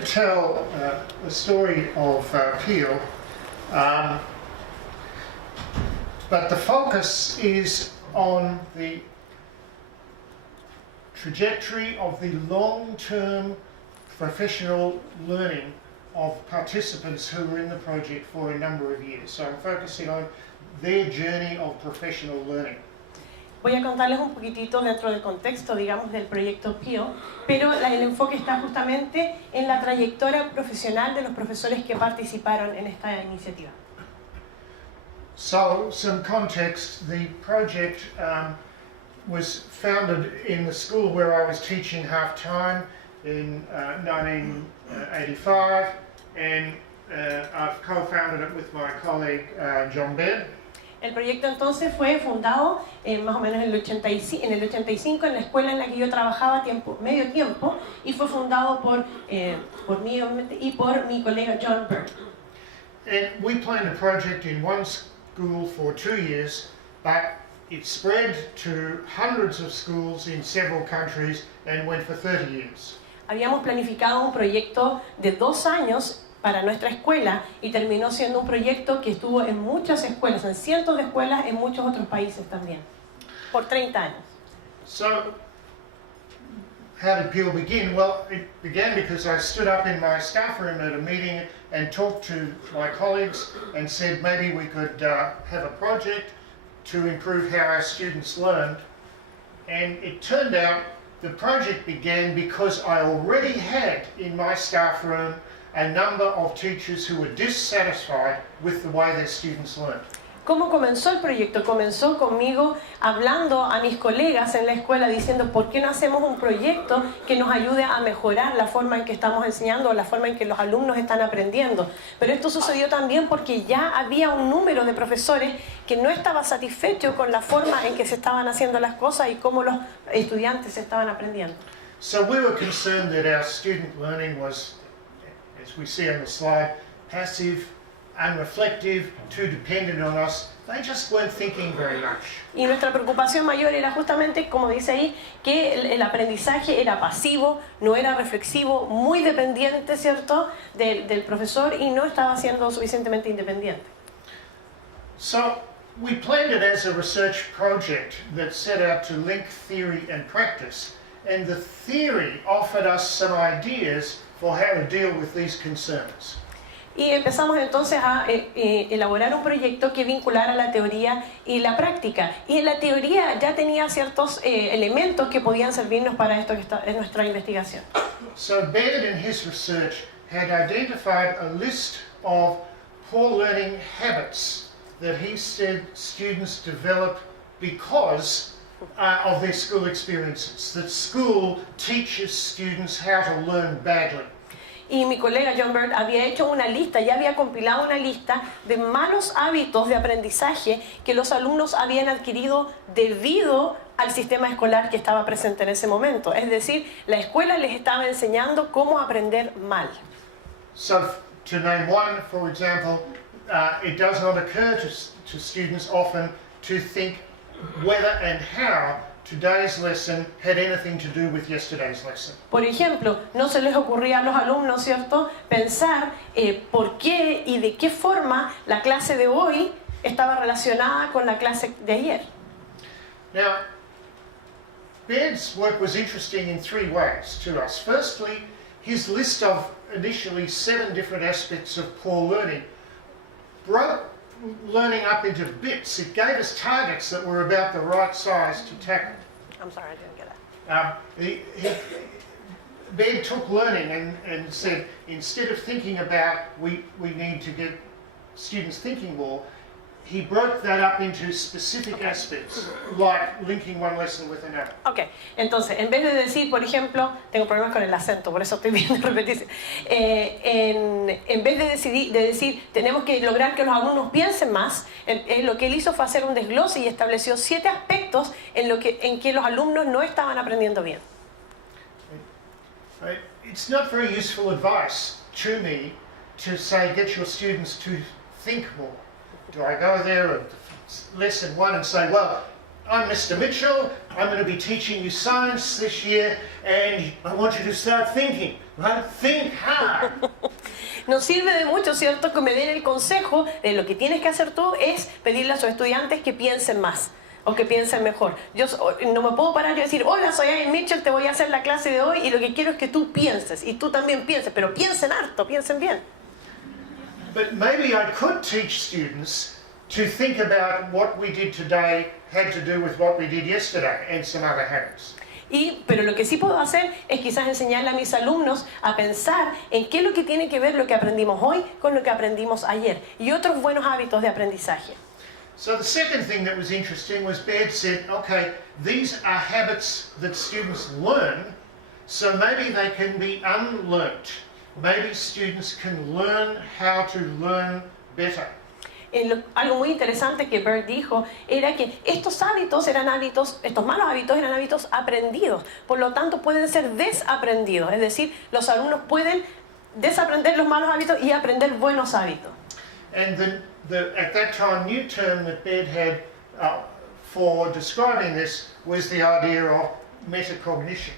to tell the story of Peel, but the focus is on the trajectory of the long-term professional learning of participants who were in the project for a number of years. So I'm focusing on their journey of professional learning. Voy a contarles un poquitito dentro del contexto, digamos, del proyecto PIO, pero el enfoque está justamente en la trayectoria profesional de los profesores que participaron en esta iniciativa. So, some context, the project was founded in the school where I was teaching half-time in 1985, and I've co-founded it with my colleague John Baird. El proyecto entonces fue fundado más o menos en el 85 en la escuela en la que yo trabajaba medio tiempo, y fue fundado por mí y por mi colega John Baird. And we planned a project in one school for 2 years, but it spread to hundreds of schools in several countries and went for 30 years. Habíamos planificado un proyecto de 2 años para nuestra escuela y terminó siendo un proyecto que estuvo en muchas escuelas, en cientos de escuelas en muchos otros países también, por 30 años. So, how did Peel begin? Well, it began because I stood up in my staff room at a meeting and talked to my colleagues and said maybe we could have a project to improve how our students learned. And it turned out the project began because I already had in my staff room a number of teachers who were dissatisfied with the way their students learned. ¿Cómo comenzó el proyecto? Comenzó conmigo hablando a mis colegas en la escuela diciendo ¿por qué no hacemos un proyecto que nos ayude a mejorar la forma en que estamos enseñando o la forma en que los alumnos están aprendiendo? Pero esto sucedió también porque ya había un número de profesores que no estaba satisfecho con la forma en que se estaban haciendo las cosas y cómo los estudiantes estaban aprendiendo. So we were concerned that our student learning was, as we see on the slide, passive, unreflective, too dependent on us. They just weren't thinking very much. Y nuestra preocupación mayor era justamente, como dice ahí, que el aprendizaje era pasivo, no era reflexivo, muy dependiente, ¿cierto?, del profesor, y no estaba siendo suficientemente independiente. So we planned it as a research project that set out to link theory and practice, and the theory offered us some ideas for how to deal with these concerns. Y empezamos entonces a elaborar un proyecto que vinculara la teoría y la práctica. Y en la teoría ya tenía ciertos elementos que podían servirnos para esto que está en nuestra investigación. So Baird in his research had identified a list of poor learning habits that he said students develop because of their school experiences. That school teaches students how to learn badly. Y mi colega John Baird había hecho una lista, ya había compilado una lista de malos hábitos de aprendizaje que los alumnos habían adquirido debido al sistema escolar que estaba presente en ese momento. Es decir, la escuela les estaba enseñando cómo aprender mal. So, to name one, for example, it does not occur to students often to think whether and how today's lesson had anything to do with yesterday's lesson. Por ejemplo, no se les ocurría a los alumnos, ¿cierto?, pensar por qué y de qué forma la clase de hoy estaba relacionada con la clase de ayer. Now, Baird's work was interesting in 3 ways to us. Firstly, his list of initially 7 different aspects of poor learning broke learning up into bits. It gave us targets that were about the right size to tackle. I'm sorry, I didn't get that. Baird took learning and said, instead of thinking about we need to get students thinking more, he broke that up into specific aspects, like linking one lesson with another. Ok, entonces, en vez de decir, por ejemplo, tengo problemas con el acento, por eso estoy viendo repetirse. En vez de decir, tenemos que lograr que los alumnos piensen más, lo que él hizo fue hacer un desglose y estableció 7 aspectos en que los alumnos no estaban aprendiendo bien. It's not very useful advice to me to say, get your students to think more. Do I go there at lesson 1 and say, well, I'm Mr. Mitchell, I'm going to be teaching you science this year, and I want you to start thinking, right? Think hard. Nos sirve de mucho, ¿cierto?, que me den el consejo de lo que tienes que hacer tú es pedirle a sus estudiantes que piensen más o que piensen mejor. Yo no me puedo parar y decir, hola, soy Ian Mitchell, te voy a hacer la clase de hoy y lo que quiero es que tú pienses y tú también pienses, pero piensen harto, piensen bien. But maybe I could teach students to think about what we did today had to do with what we did yesterday and some other habits. Pero lo que sí puedo hacer es quizás enseñarle a mis alumnos a pensar en qué es lo que tiene que ver lo que aprendimos hoy con lo que aprendimos ayer y otros buenos hábitos de aprendizaje. So the second thing that was interesting was Baird said, okay, these are habits that students learn, so maybe they can be unlearnt. Maybe students can learn how to learn better. Algo muy interesante que Bert dijo era que estos malos hábitos eran hábitos aprendidos, por lo tanto pueden ser desaprendidos, es decir, los alumnos pueden desaprender los malos hábitos y aprender buenos hábitos. And at that time, new term that Baird had for describing this was the idea of metacognition.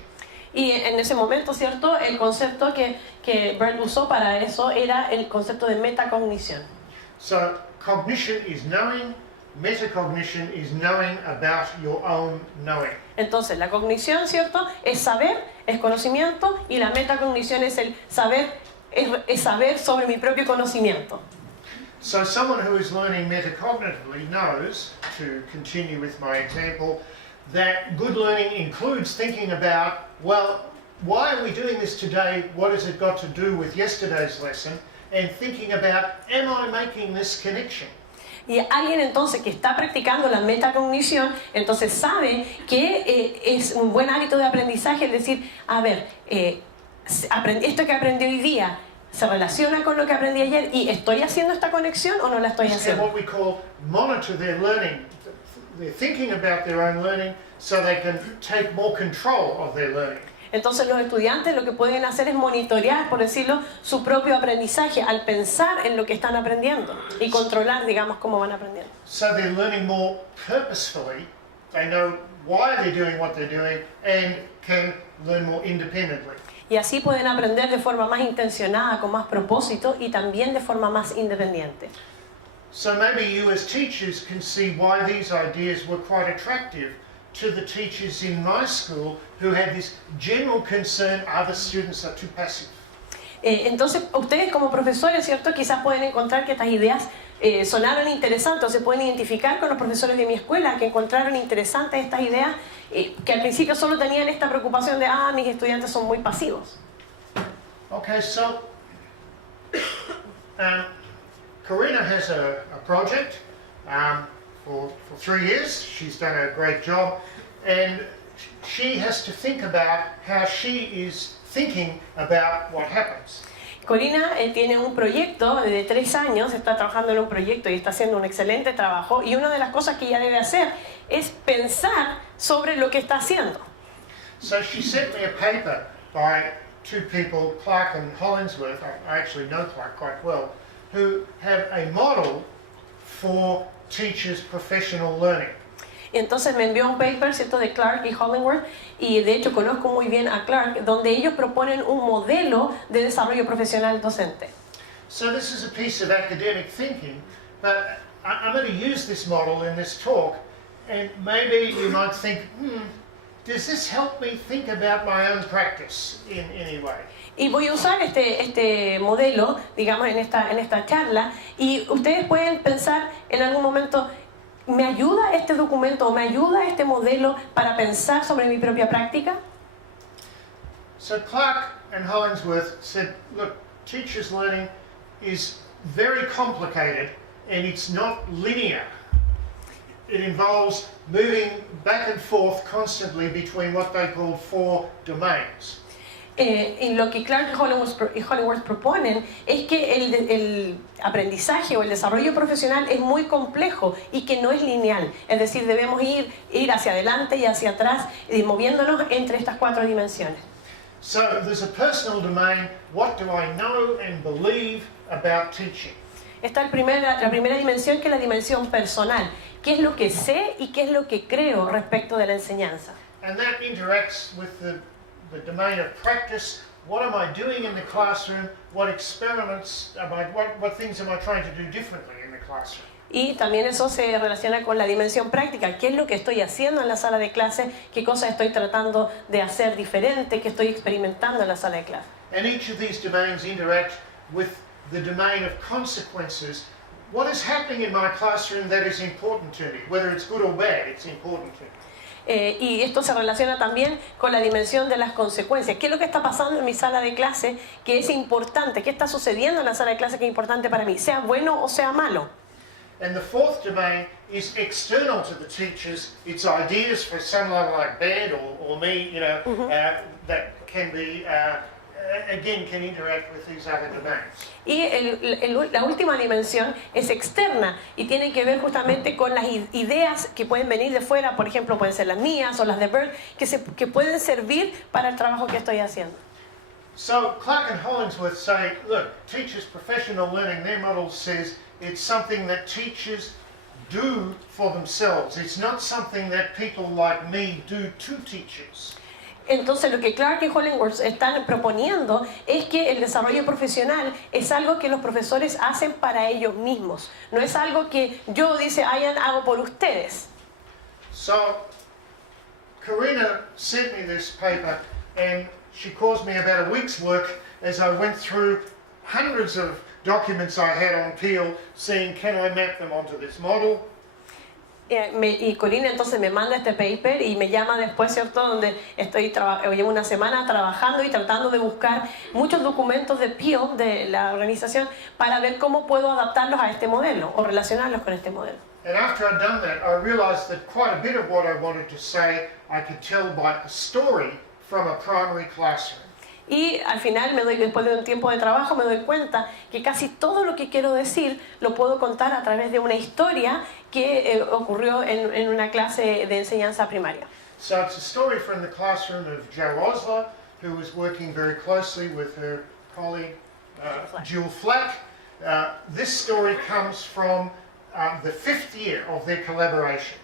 Y en ese momento, ¿cierto?, el concepto que Bert usó para eso era el concepto de metacognición. So, cognition is knowing, metacognition is knowing about your own knowing. Entonces, la cognición, ¿cierto?, es saber, es conocimiento, y la metacognición es el saber, es saber sobre mi propio conocimiento. So, someone who is learning metacognitively knows, to continue with my example, that good learning includes thinking about, well, why are we doing this today? What has it got to do with yesterday's lesson? And thinking about, am I making this connection? Y alguien entonces que está practicando la metacognición, entonces sabe que es un buen hábito de aprendizaje, es decir, a ver, esto que aprendí hoy día se relaciona con lo que aprendí ayer y ¿estoy haciendo esta conexión o no la estoy haciendo? And what we call monitor their learning. They're thinking about their own learning so they can take more control of their learning. Entonces los estudiantes lo que pueden hacer es monitorear, por decirlo, su propio aprendizaje al pensar en lo que están aprendiendo y controlar, digamos, cómo van aprendiendo. So they're learning more purposefully. They know why they're doing what they're doing and can learn more independently. Y así pueden aprender de forma más intencionada, con más propósito y también de forma más independiente. So maybe you as teachers can see why these ideas were quite attractive to the teachers in my school who had this general concern other students are too passive. Entonces, ustedes como profesores, ¿cierto?, quizás pueden encontrar que estas ideas sonaron interesantes o se pueden identificar con los profesores de mi escuela que encontraron interesantes estas ideas que al principio solo tenían esta preocupación de, mis estudiantes son muy pasivos. Okay, so Corina has a project for 3 years. She's done a great job, and she has to think about how she is thinking about what happens. Corina tiene un proyecto de 3 años, está trabajando en un proyecto y está haciendo un excelente trabajo, y una de las cosas que ella debe hacer es pensar sobre lo que está haciendo. So she sent me a paper by 2 people, Clark and Hollingsworth. I actually know Clark quite well, who have a model for teachers' professional learning. Entonces me envió un paper, ¿cierto?, de Clark y Hollingworth, y de hecho conozco muy bien a Clark, donde ellos proponen un modelo de desarrollo profesional docente. So this is a piece of academic thinking, but I'm going to use this model in this talk, and maybe you might think, does this help me think about my own practice in any way? Y voy a usar este modelo, digamos, en esta charla, y ustedes pueden pensar en algún momento, ¿me ayuda este documento o me ayuda este modelo para pensar sobre mi propia práctica? So Clark and Hollingsworth said, look, teachers' learning is very complicated and it's not linear. It involves moving back and forth constantly between what they called 4 domains. Y lo que Clark y Hollingworth proponen es que el aprendizaje o el desarrollo profesional es muy complejo y que no es lineal. Es decir, debemos ir hacia adelante y hacia atrás, moviéndonos entre estas 4 dimensiones. So there's a personal domain. What do I know and believe about teaching? está la primera dimensión, que es la dimensión personal. ¿Qué es lo que sé y qué es lo que creo respecto de la enseñanza? And that interacts with the domain of practice. What am I doing in the classroom? What experiments am I, what things am I trying to do differently in the classroom? Y también eso se relaciona con la dimensión práctica. ¿Qué es lo que estoy haciendo en la sala de clase? ¿Qué cosas estoy tratando de hacer diferente? ¿Qué estoy experimentando en la sala de clase? And each of these domains interact with the domain of consequences. What is happening in my classroom that is important to me? Whether it's good or bad, it's important to me. Y esto se relaciona también con la dimensión de las consecuencias. ¿Qué es lo que está pasando en mi sala de clase que es importante? ¿Qué está sucediendo en la sala de clase que es importante para mí? Sea bueno o sea malo. And the fourth domain is external to the teachers. It's ideas for someone like Bad or me, you know, that can be, again, can interact with these other domains. Y la última dimensión es externa y tiene que ver justamente con las ideas que pueden venir de fuera, por ejemplo, pueden ser las mías o las de Bert, que pueden servir para el trabajo que estoy haciendo. So Clark and Hollingsworth say, look, teachers' professional learning, their model says it's something that teachers do for themselves. It's not something that people like me do to teachers. Entonces lo que Clark y Hollingworth están proponiendo es que el desarrollo profesional es algo que los profesores hacen para ellos mismos. No es algo que yo, dice Ian, hago por ustedes. So Corina sent me this paper and she caused me about a week's work as I went through hundreds of documents I had on Peel, seeing can I map them onto this model. Y Corina entonces me manda este paper y me llama después, ¿cierto? Donde llevo una semana trabajando y tratando de buscar muchos documentos de Peel, de la organización, para ver cómo puedo adaptarlos a este modelo o relacionarlos con este modelo. And after I'd done that, I realized that quite a bit of what I wanted to say I could tell by a story from a primary classroom. Y al final, después de un tiempo de trabajo, me doy cuenta que casi todo lo que quiero decir lo puedo contar a través de una historia que ocurrió en una clase de enseñanza primaria. So it's a story from the classroom of Jo Osler, who was working very closely with her colleague Jill Flack. This story comes from the 5th year of their collaboration.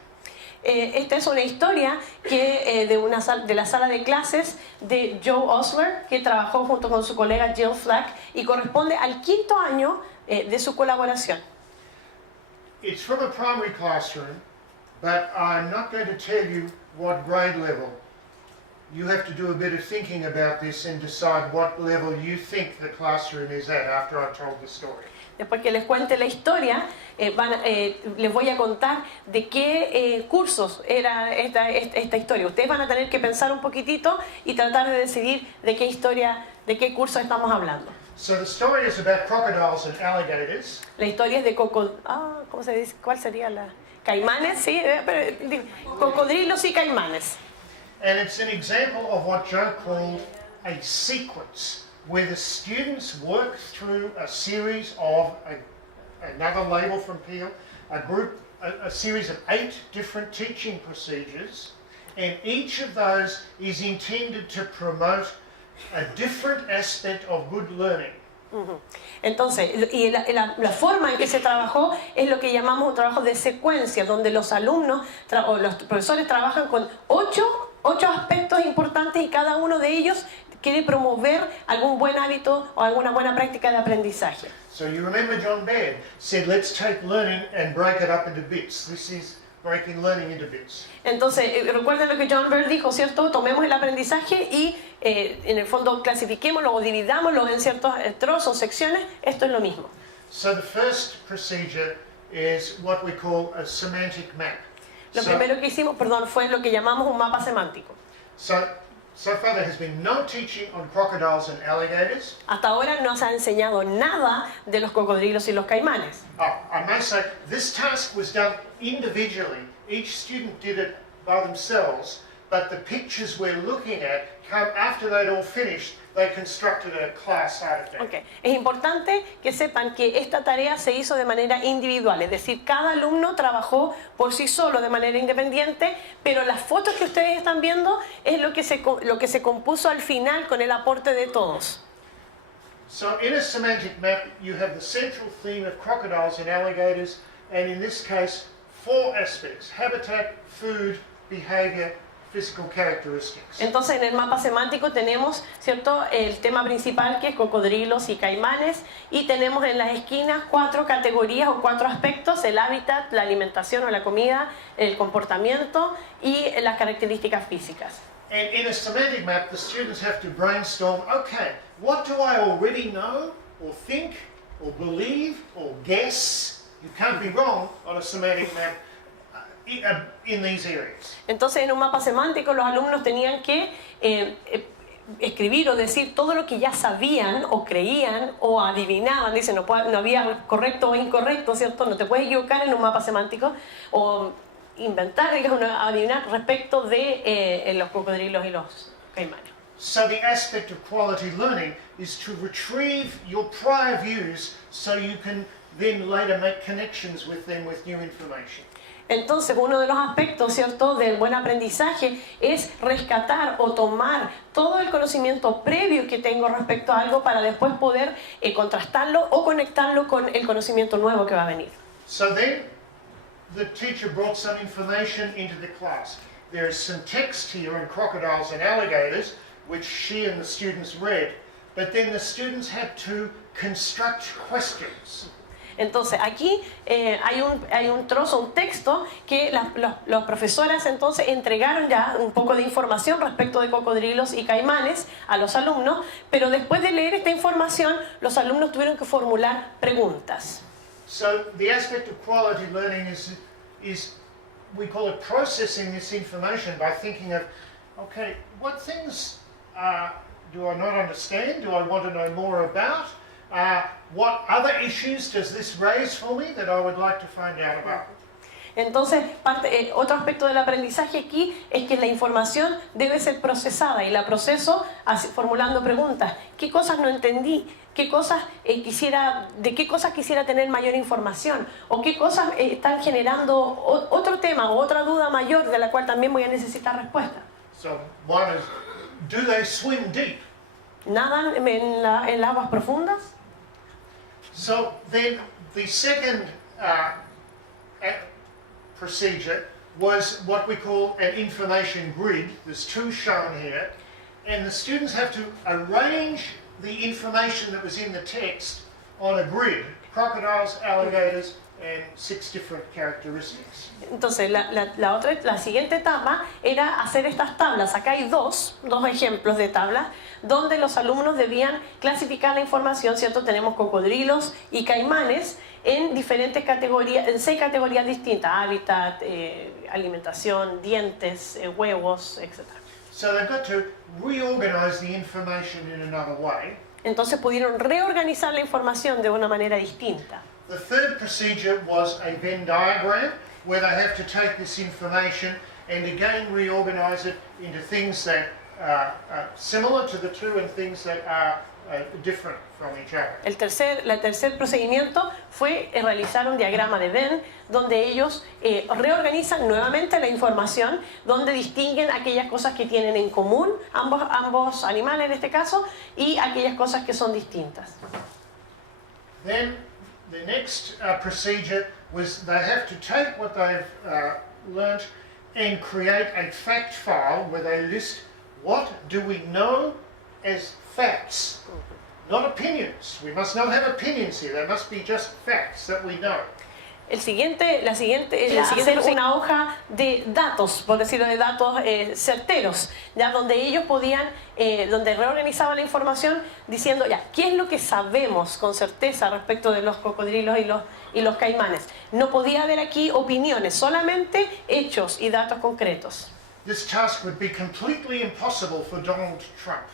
Esta es una historia que, de la sala de clases de Joe Osler, que trabajó junto con su colega Jill Flack, y corresponde al 5º año de su colaboración. It's from a primary classroom, but I'm not going to tell you what grade level. You have to do a bit of thinking about this and decide what level you think the classroom is at after I've told the story. Después que les cuente la historia, les voy a contar de qué cursos era esta historia. Ustedes van a tener que pensar un poquitito y tratar de decidir de qué historia, de qué curso estamos hablando. So the story is about crocodiles and alligators. La historia es de ¿cómo se dice? ¿Cuál sería la? Caimanes, sí, cocodrilos y caimanes. And it's an example of what Joe called a sequence, where the students work through a series of, another label from Peel, a series of 8 different teaching procedures, and each of those is intended to promote a different aspect of good learning. Entonces, y la forma en que se trabajó es lo que llamamos un trabajo de secuencia, donde los alumnos o los profesores trabajan con 8 aspectos importantes y cada uno de ellos quiere promover algún buen hábito o alguna buena práctica de aprendizaje. So you remember John Baird said, let's take learning and break it up into bits. This is breaking learning into bits. Entonces, recuerden lo que John Baird dijo, ¿cierto? Tomemos el aprendizaje y en el fondo clasifiquémoslo o dividámoslo en ciertos trozos, secciones. Esto es lo mismo. So the first procedure is what we call a semantic map. Lo primero que hicimos, fue lo que llamamos un mapa semántico. So far there has been no teaching on crocodiles and alligators. Hasta ahora no se ha enseñado nada de los cocodrilos y los caimanes. I may say this task was done individually. Each student did it by themselves, but the pictures we're looking at come after they'd all finished. They constructed a class out of that. Okay. Es importante que sepan que esta tarea se hizo de manera individual, es decir, cada alumno trabajó por sí solo de manera independiente, pero las fotos que ustedes están viendo es lo que se compuso al final con el aporte de todos. So in a semantic map, you have the central theme of crocodiles and alligators, and in this case, 4 aspects: habitat, food, behavior, physical characteristics. Entonces en el mapa semántico tenemos, ¿cierto?, el tema principal, que es cocodrilos y caimanes, y tenemos en las esquinas 4 categorías o 4 aspectos: el hábitat, la alimentación o la comida, el comportamiento y las características físicas. And in a semantic map, the students have to brainstorm, okay, what do I already know, or think, or believe, or guess? You can't be wrong on a semantic map in these areas. Entonces en un mapa semántico los alumnos tenían que escribir o decir todo lo que ya sabían o creían o adivinaban. Dicen, no había correcto o incorrecto, ¿cierto? No te puedes equivocar en un mapa semántico, o inventar, digamos, adivinar respecto de los cocodrilos y los caimanes. So the aspect of quality learning is to retrieve your prior views so you can then later make connections with them with new information. Entonces, uno de los aspectos, ¿cierto?, del buen aprendizaje es rescatar o tomar todo el conocimiento previo que tengo respecto a algo para después poder contrastarlo o conectarlo con el conocimiento nuevo que va a venir. So then, the teacher brought some information into the class. There is some text here in crocodiles and alligators, which she and the students read, but then the students had to construct questions. Entonces aquí hay un trozo, un texto que los profesoras entonces entregaron ya un poco de información respecto de cocodrilos y caimanes a los alumnos, pero después de leer esta información los alumnos tuvieron que formular preguntas. So the aspect of quality learning is we call it processing this information by thinking of, okay, what things do I not understand? Do I want to know more about? What other issues does this raise for me that I would like to find out about? Entonces, otro aspecto del aprendizaje aquí es que la información debe ser procesada, y la proceso formulando preguntas. ¿Qué cosas no entendí? ¿Qué cosas de qué cosas quisiera tener mayor información? ¿O qué cosas están generando otro tema o otra duda mayor de la cual también voy a necesitar respuesta? So one is, do they swim deep? ¿Nadan en las aguas profundas? So then the second procedure was what we call an information grid. There's 2 shown here, and the students have to arrange the information that was in the text on a grid: crocodiles, alligators, and 6 different characteristics. Entonces la siguiente etapa era hacer estas tablas. Acá hay dos ejemplos de tablas donde los alumnos debían clasificar la información, ¿cierto? Tenemos cocodrilos y caimanes en diferentes categorías, en 6 categorías distintas: hábitat, alimentación, dientes, huevos, etc. So they've got to reorganize the information in another way. Entonces pudieron reorganizar la información de una manera distinta. The third procedure was a Venn diagram, where they have to take this information and again reorganize it into things that are similar to the 2 and things that are different from each other. El tercer procedimiento fue realizar un diagrama de Venn, donde ellos reorganizan nuevamente la información, donde distinguen aquellas cosas que tienen en común ambos animales en este caso, y aquellas cosas que son distintas. Then the next procedure was they have to take what they've learnt and create a fact file where they list what do we know as facts, not opinions. We must not have opinions here. They must be just facts that we know. El siguiente es una hoja de datos, por decirlo, de datos certeros, ya donde ellos podían, donde reorganizaban la información diciendo ya qué es lo que sabemos con certeza respecto de los cocodrilos y los caimanes. No podía haber aquí opiniones, solamente hechos y datos concretos. This task would be completely impossible for Donald Trump.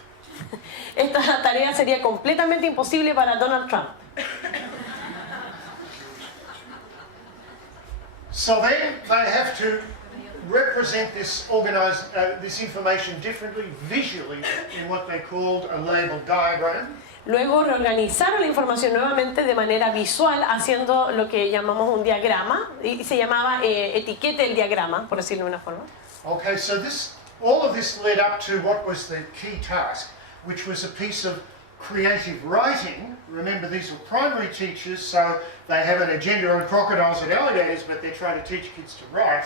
Esta tarea sería completamente imposible para Donald Trump. So then they have to represent this this information differently, visually, in what they called a label diagram. Luego reorganizaron la información nuevamente de manera visual, haciendo lo que llamamos un diagrama, y se llamaba etiqueta el diagrama, por decirlo de una forma. Okay, so all of this led up to what was the key task, which was a piece of creative writing. Remember, these were primary teachers, so they have an agenda on crocodiles and alligators, but they're trying to teach kids to write.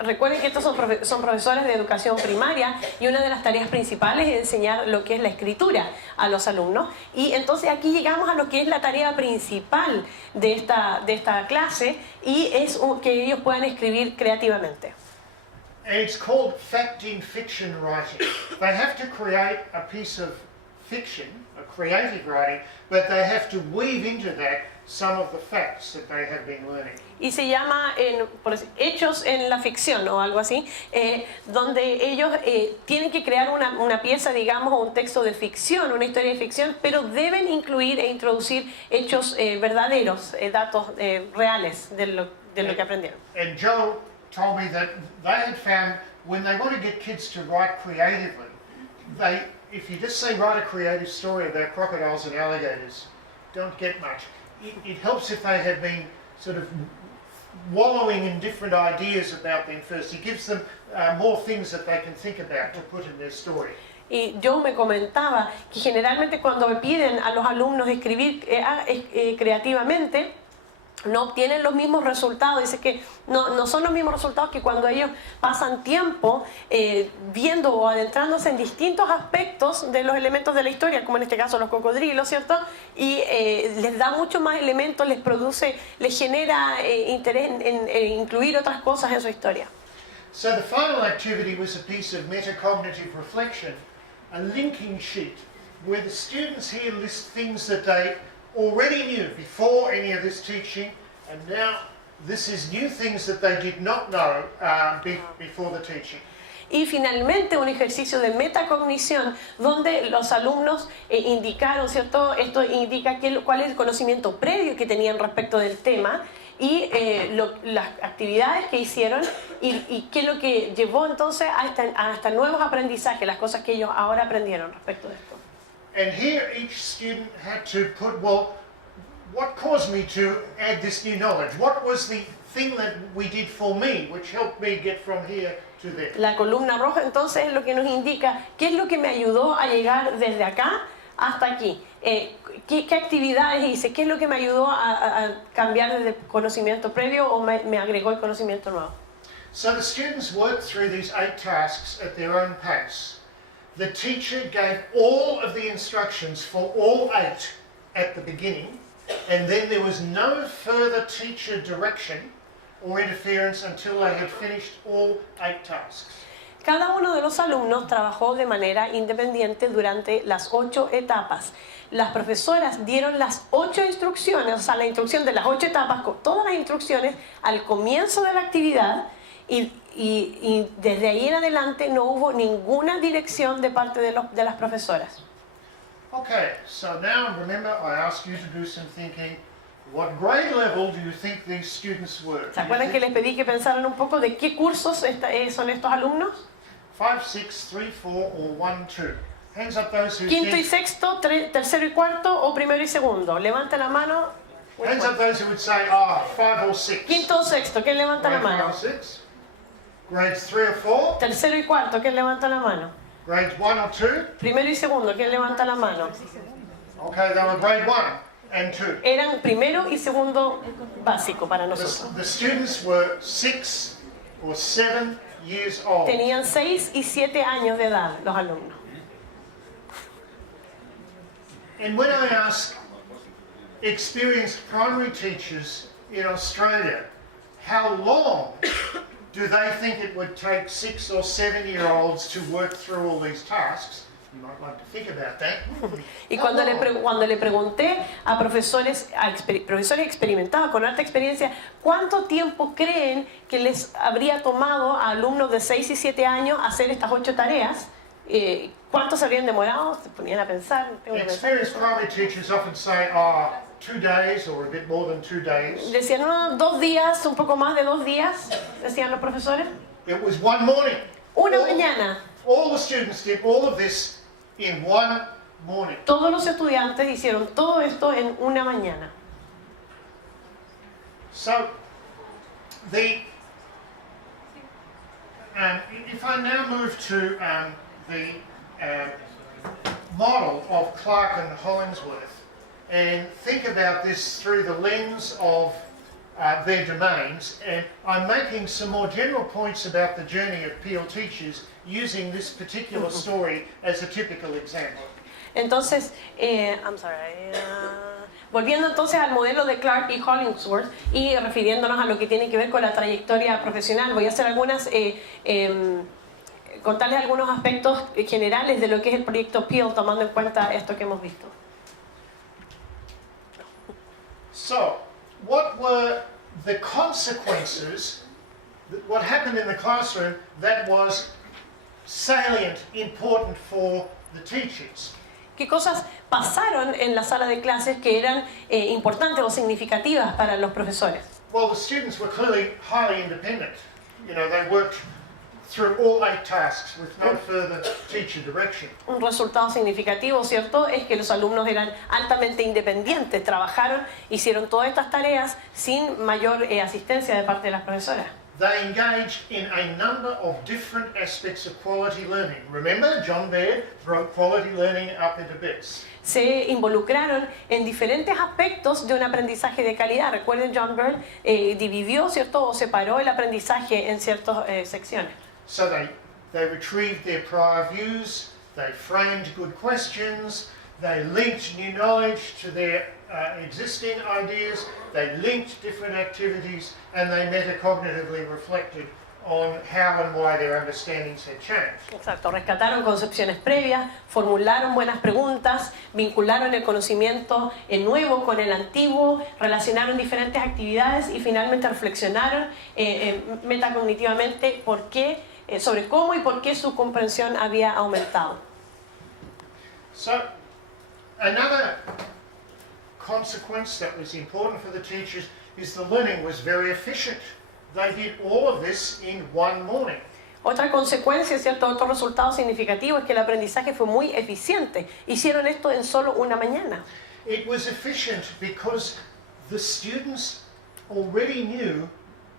Recuerden que estos son profesores de educación primaria y una de las tareas principales es enseñar lo que es la escritura a los alumnos. Y entonces aquí llegamos a lo que es la tarea principal de esta clase y es que ellos puedan escribir creativamente. And it's called fact in fiction writing. They have to create a piece of fiction, a creative writing, but they have to weave into that some of the facts that they have been learning. Y se llama hechos en la ficción o algo así, donde ellos tienen que crear una pieza, digamos, o un texto de ficción, una historia de ficción, pero deben incluir e introducir hechos verdaderos, datos reales de lo que aprendieron. And Joe told me that they had found when they want to get kids to write creatively, if you just say write a creative story about crocodiles and alligators, don't get much. It helps if they have been sort of wallowing in different ideas about them first. It gives them more things that they can think about to put in their story. Y yo me comentaba que generalmente cuando me piden a los alumnos escribir creativamente, no obtienen los mismos resultados. Dice que no son los mismos resultados que cuando ellos pasan tiempo viendo o adentrándose en distintos aspectos de los elementos de la historia, como en este caso los cocodrilos, ¿cierto? Y les da mucho más elementos, les genera interés en incluir otras cosas en su historia. So the final activity was a piece of metacognitive reflection, a linking sheet, where the students here list things that they already knew before any of this teaching, and now this is new things that they did not know before the teaching. Y finalmente un ejercicio de metacognición donde los alumnos indicaron, ¿cierto? Esto indica cuál es el conocimiento previo que tenían respecto del tema y las actividades que hicieron y qué es lo que llevó entonces hasta nuevos aprendizajes, las cosas que ellos ahora aprendieron respecto de esto. And here each student had to put, well, what caused me to add this new knowledge? What was the thing that we did for me, which helped me get from here to there? La columna roja entonces es lo que nos indica qué es lo que me ayudó a llegar desde acá hasta aquí. ¿Qué actividades hice? ¿Qué es lo que me ayudó a cambiar desde conocimiento previo o me agregó el conocimiento nuevo? So the students worked through these 8 tasks at their own pace. The teacher gave all of the instructions for all 8 at the beginning, and then there was no further teacher direction or interference until they had finished all 8 tasks. Cada uno de los alumnos trabajó de manera independiente durante las 8 etapas. Las profesoras dieron las 8 instrucciones, o sea, la instrucción de las 8 etapas, con todas las instrucciones al comienzo de la actividad y desde ahí en adelante no hubo ninguna dirección de parte de las profesoras. Okay, so now remember I asked you to do some thinking. What grade level do you think these students were? ¿Se acuerdan que les pedí que pensaran un poco de qué cursos son estos alumnos? 5, 6, 3, 4 or 1, 2. Hands up those who Quinto y think. sexto, tercero y cuarto o primero y segundo. Levanta la mano. Hands up those who would say, 5 or 6. Quinto o sexto, ¿quién levanta la Grade 5 mano? or 6. Grades 3 or 4. Tercero y cuarto, ¿quién levanta la mano? Grades 1 or 2. Primero y segundo, ¿quién levanta la mano? Okay, they were grade 1 and 2. Eran primero y segundo básico para nosotros. The students were 6 or 7 years old. Tenían 6 y 7 años de edad los alumnos. And when I ask experienced primary teachers in Australia, how long do they think it would take 6 or 7-year-olds to work through all these tasks? You might like to think about that. Y cuando le pregunté a profesores experimentados con alta experiencia, ¿cuánto tiempo creen que les habría tomado a alumnos de 6 y 7 años hacer estas 8 tareas? ¿Cuánto se habrían demorado? Se ponían a pensar. Experienced primary teachers often say, 2 days or a bit more than 2 days. Decían 2 días, un poco más de 2 días, decían los profesores. It was one morning. Una mañana. All the students did all of this in one morning. Todos los estudiantes hicieron todo esto en una mañana. So, if I now move to model of Clark and Hollingsworth and think about this through the lens of their domains, and I'm making some more general points about the journey of Peel teachers using this particular story as a typical example. Entonces, volviendo entonces al modelo de Clark y Hollingsworth y refiriéndonos a lo que tiene que ver con la trayectoria profesional, voy a hacer contarles algunos aspectos generales de lo que es el proyecto Peel, tomando en cuenta esto que hemos visto. So, what were the consequences, what happened in the classroom that was salient, important for the teachers? ¿Qué cosas pasaron en la sala de clases que eran importantes o significativas para los profesores? Well, the students were clearly highly independent. You know, they worked through all 8 tasks with no further teacher direction. Un resultado significativo, ¿cierto?, es que los alumnos eran altamente independientes, trabajaron, hicieron todas estas tareas sin mayor asistencia de parte de las profesoras. They engaged in a number of different aspects of quality learning. Remember, John Baird broke quality learning up into bits. Se involucraron en diferentes aspectos de un aprendizaje de calidad. Recuerden, John Baird dividió, ¿cierto?, o separó el aprendizaje en ciertas secciones. So they retrieved their prior views, they framed good questions, they linked new knowledge to their existing ideas, they linked different activities, and they metacognitively reflected on how and why their understandings had changed. Exacto, rescataron concepciones previas, formularon buenas preguntas, vincularon el conocimiento nuevo con el antiguo, relacionaron diferentes actividades y finalmente reflexionaron metacognitivamente sobre cómo y por qué su comprensión había aumentado. So, another consequence that was important for the teachers is the learning was very efficient. They did all of this in one morning. Otra consecuencia, ¿cierto?, otro resultado significativo es que el aprendizaje fue muy eficiente. Hicieron esto en solo una mañana. It was efficient because the students already knew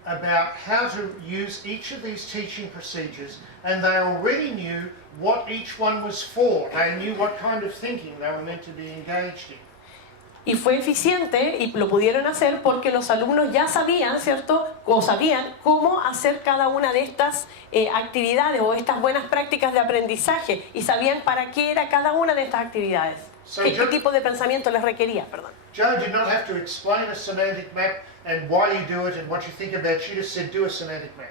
about how to use each of these teaching procedures, and they already knew what each one was for. They knew what kind of thinking they were meant to be engaged in. Y fue eficiente y lo pudieron hacer porque los alumnos ya sabían, ¿cierto?, o sabían cómo hacer cada una de estas actividades o estas buenas prácticas de aprendizaje y sabían para qué era cada una de estas actividades. ¿Qué tipo de pensamiento les requería? Perdón. Joe did not have to explain a semantic map and why you do it and what you think about it. She just said, do a semantic map.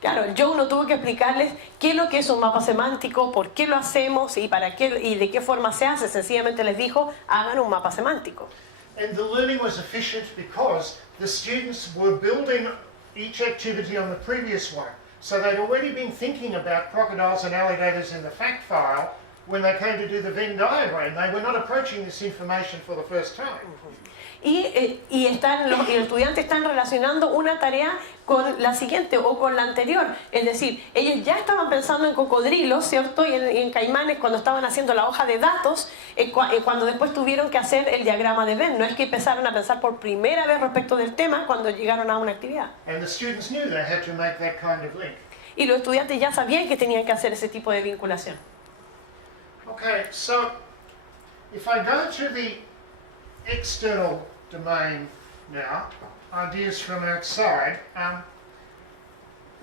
Claro, Joe no tuvo que explicarles qué es lo que es un mapa semántico, por qué lo hacemos y para qué y de qué forma se hace. Sencillamente les dijo, hagan un mapa semántico. And the learning was efficient because the students were building each activity on the previous one. So they'd already been thinking about crocodiles and alligators in the fact file when they came to do the Venn diagram. They were not approaching this information for the first time. Y los estudiantes están relacionando una tarea con la siguiente o con la anterior. Es decir, ellos ya estaban pensando en cocodrilos, ¿cierto? Y en caimanes cuando estaban haciendo la hoja de datos, cuando después tuvieron que hacer el diagrama de Venn. No es que empezaron a pensar por primera vez respecto del tema cuando llegaron a una actividad. And the students knew they had to make that kind of link. Y los estudiantes ya sabían que tenían que hacer ese tipo de vinculación. Okay, so if I go to the external domain now, ideas from outside,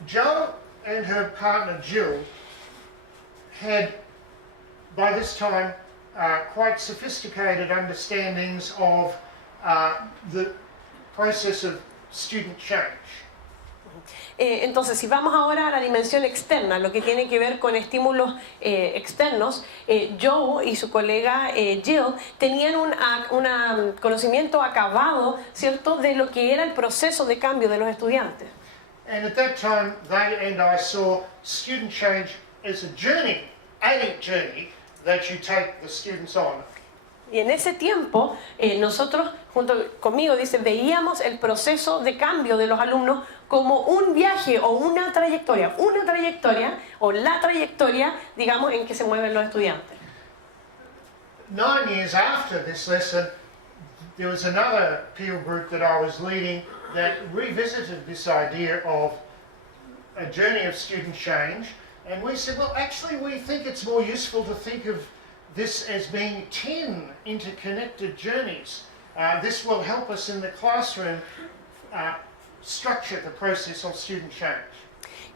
Jo and her partner Jill had, by this time, quite sophisticated understandings of the process of student change. Entonces, si vamos ahora a la dimensión externa, lo que tiene que ver con estímulos externos, Joe y su colega Jill tenían un conocimiento acabado, ¿cierto?, de lo que era el proceso de cambio de los estudiantes. And at that time, they and I saw student change as a journey that you take the students on. Y en ese tiempo, nosotros, junto conmigo, veíamos el proceso de cambio de los alumnos como un viaje o una trayectoria o la trayectoria, digamos, en que se mueven los estudiantes. 9 years after this lesson, there was another Peel group that I was leading that revisited this idea of a journey of student change, and we said, well, actually, we think it's more useful to think of this as being 10 interconnected journeys. This will help us in the classroom structure the process of student change.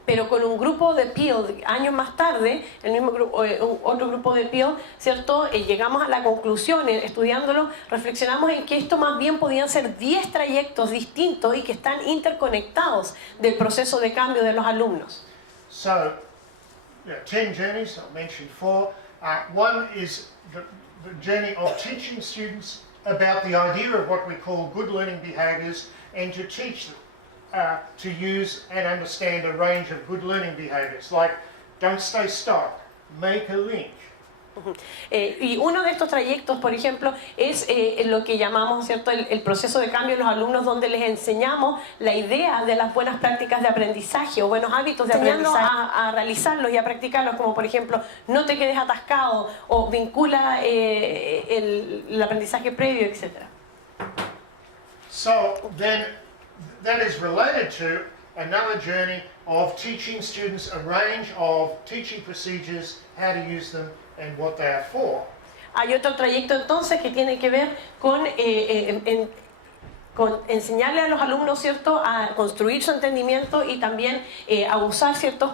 Pero con un grupo de PIL, años más tarde, el mismo grupo, otro grupo de PIL, ¿cierto? Llegamos a la conclusión, estudiándolo, reflexionamos en que esto más bien podían ser 10 trayectos distintos y que están interconectados del proceso de cambio de los alumnos. So, 10 journeys, I mentioned 4. One is the journey of teaching students about the idea of what we call good learning behaviours and to teach them to use and understand a range of good learning behaviours, like don't stay stuck, make a link. Y uno de estos trayectos, por ejemplo, es lo que llamamos, ¿cierto?, el proceso de cambio de los alumnos, donde les enseñamos la idea de las buenas prácticas de aprendizaje o buenos hábitos de aprendizaje, a realizarlos y a practicarlos, como por ejemplo, no te quedes atascado o vincula el aprendizaje previo, etc. So then that is related to another journey of teaching students a range of teaching procedures, how to use them and what they are for. Hay otro trayecto entonces que tiene que ver con enseñarle a los alumnos, ¿cierto?, a construir su entendimiento y también a usar ciertos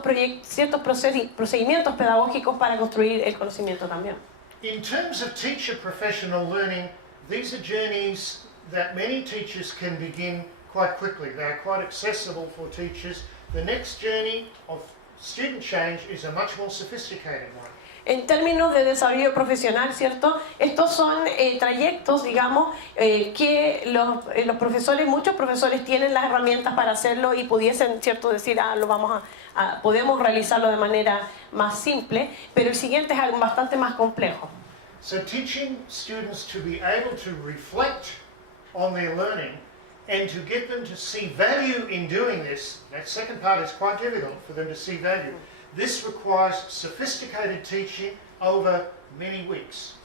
procedimientos pedagógicos para construir el conocimiento también. In terms of teacher professional learning, these are journeys that many teachers can begin quite quickly. They are quite accessible for teachers. The next journey of student change is a much more sophisticated one. En términos de desarrollo profesional, ¿cierto? Estos son trayectos, digamos, que los profesores, muchos profesores tienen las herramientas para hacerlo y pudiesen, ¿cierto?, decir, podemos realizarlo de manera más simple, pero el siguiente es algo bastante más complejo. So teaching students to be able to reflect on their learning and to get them to see value in doing this, that second part is quite difficult for them to see value. This requires sophisticated teaching over many weeks.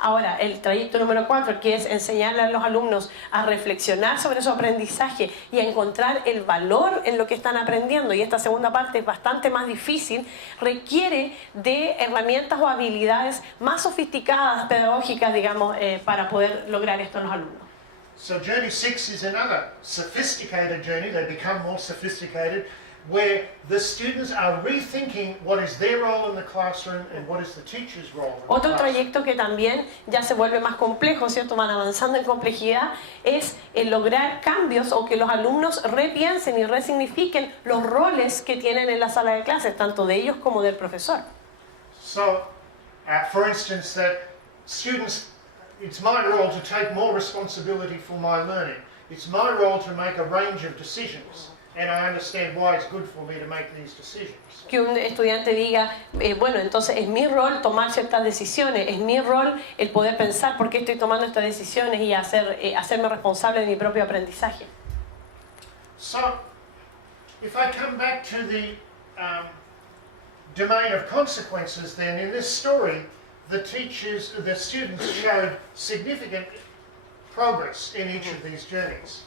Ahora, el trayecto número 4, que es enseñarle a los alumnos a reflexionar sobre su aprendizaje y a encontrar el valor en lo que están aprendiendo, y esta segunda parte es bastante más difícil, requiere de herramientas o habilidades más sofisticadas, pedagógicas, digamos, para poder lograr esto en los alumnos. So journey 6 is another sophisticated journey. They become more sophisticated, where the students are rethinking what is their role in the classroom and what is the teacher's role in the Otro classroom. trayecto que también ya se vuelve más complejo, ¿cierto?, van avanzando en complejidad, es el lograr cambios o que los alumnos repiensen y resignifiquen los roles que tienen en la sala de clases, tanto de ellos como del profesor. So, for instance, that students, it's my role to take more responsibility for my learning. It's my role to make a range of decisions. And I understand why it's good for me to make these decisions. Que un estudiante diga, bueno, entonces es mi rol tomar ciertas decisiones, es mi rol el poder pensar por qué estoy tomando estas decisiones y hacerme responsable de mi propio aprendizaje. So, if I come back to the domain of consequences, then in this story, the students showed significant progress in each of these journeys.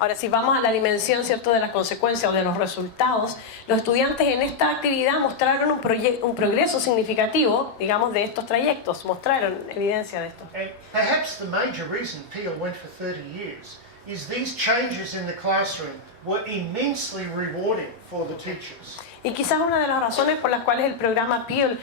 Ahora, si vamos a la dimensión, ¿cierto?, de las consecuencias o de los resultados, los estudiantes en esta actividad mostraron un progreso significativo, digamos, de estos trayectos, mostraron evidencia de esto. And perhaps the major reason Peel went for 30 years is these changes in the classroom were immensely rewarding for the teachers. Y quizás una de las razones por las cuales el programa PIL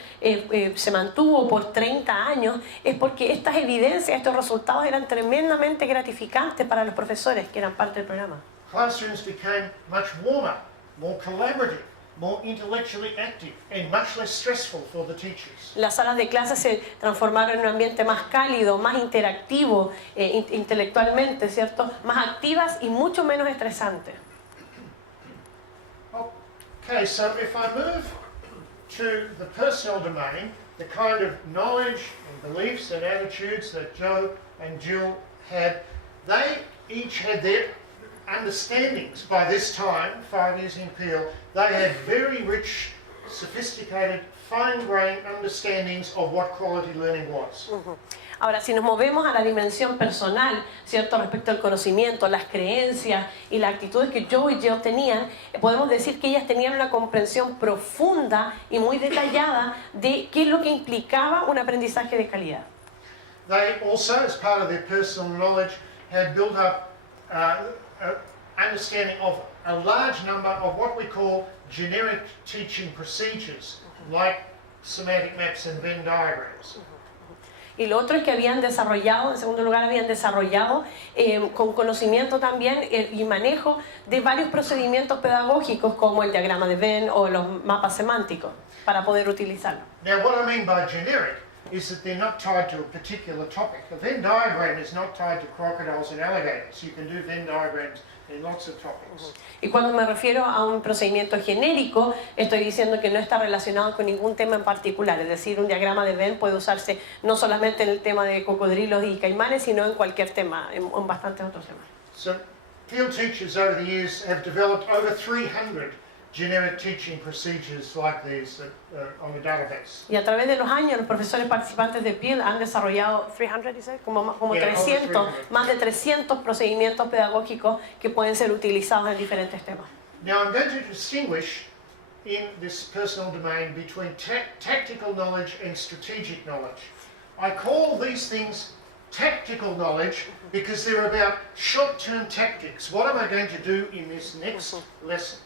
se mantuvo por 30 años es porque estas evidencias, estos resultados eran tremendamente gratificantes para los profesores que eran parte del programa. Classrooms became much warmer, more collaborative, more intellectually active and much less stressful for the teachers. Las salas de clases se transformaron en un ambiente más cálido, más interactivo intelectualmente, ¿cierto?, más activas y mucho menos estresantes. Okay, so if I move to the personal domain, the kind of knowledge and beliefs and attitudes that Joe and Jill had, they each had their understandings by this time, 5 years in Peel. They had very rich, sophisticated, fine-grained understandings of what quality learning was. Ahora, si nos movemos a la dimensión personal, ¿cierto? Respecto al conocimiento, las creencias y las actitudes que Joe y Jill tenían, podemos decir que ellas tenían una comprensión profunda y muy detallada de qué es lo que implicaba un aprendizaje de calidad. They also, as part of their personal knowledge, had built up understanding of a large number of what we call generic teaching procedures, like semantic maps and Venn diagrams. Y lo otro es que habían desarrollado, en segundo lugar, habían desarrollado con conocimiento también y manejo de varios procedimientos pedagógicos como el diagrama de Venn o los mapas semánticos para poder utilizarlo. Now, what I mean by generic is that they're not tied to a particular topic. A Venn diagram is not tied to crocodiles and alligators. You can do Venn diagrams in lots of topics. Y cuando me refiero a un procedimiento genérico, estoy diciendo que no está relacionado con ningún tema en particular. Es decir, un diagrama de Venn puede usarse no solamente en el tema de cocodrilos y caimanes, sino en cualquier tema, en bastantes otros temas. So, field teachers over the years have developed over 300 generic teaching procedures like these on the database. Y a través de los años, los profesores participantes de PIL han desarrollado 300, dice, como 300, más de 300 procedimientos pedagógicos que pueden ser utilizados en diferentes temas. Now, I'm going to distinguish in this personal domain between tactical knowledge and strategic knowledge. I call these things tactical knowledge because they're about short-term tactics. What am I going to do in this next lesson?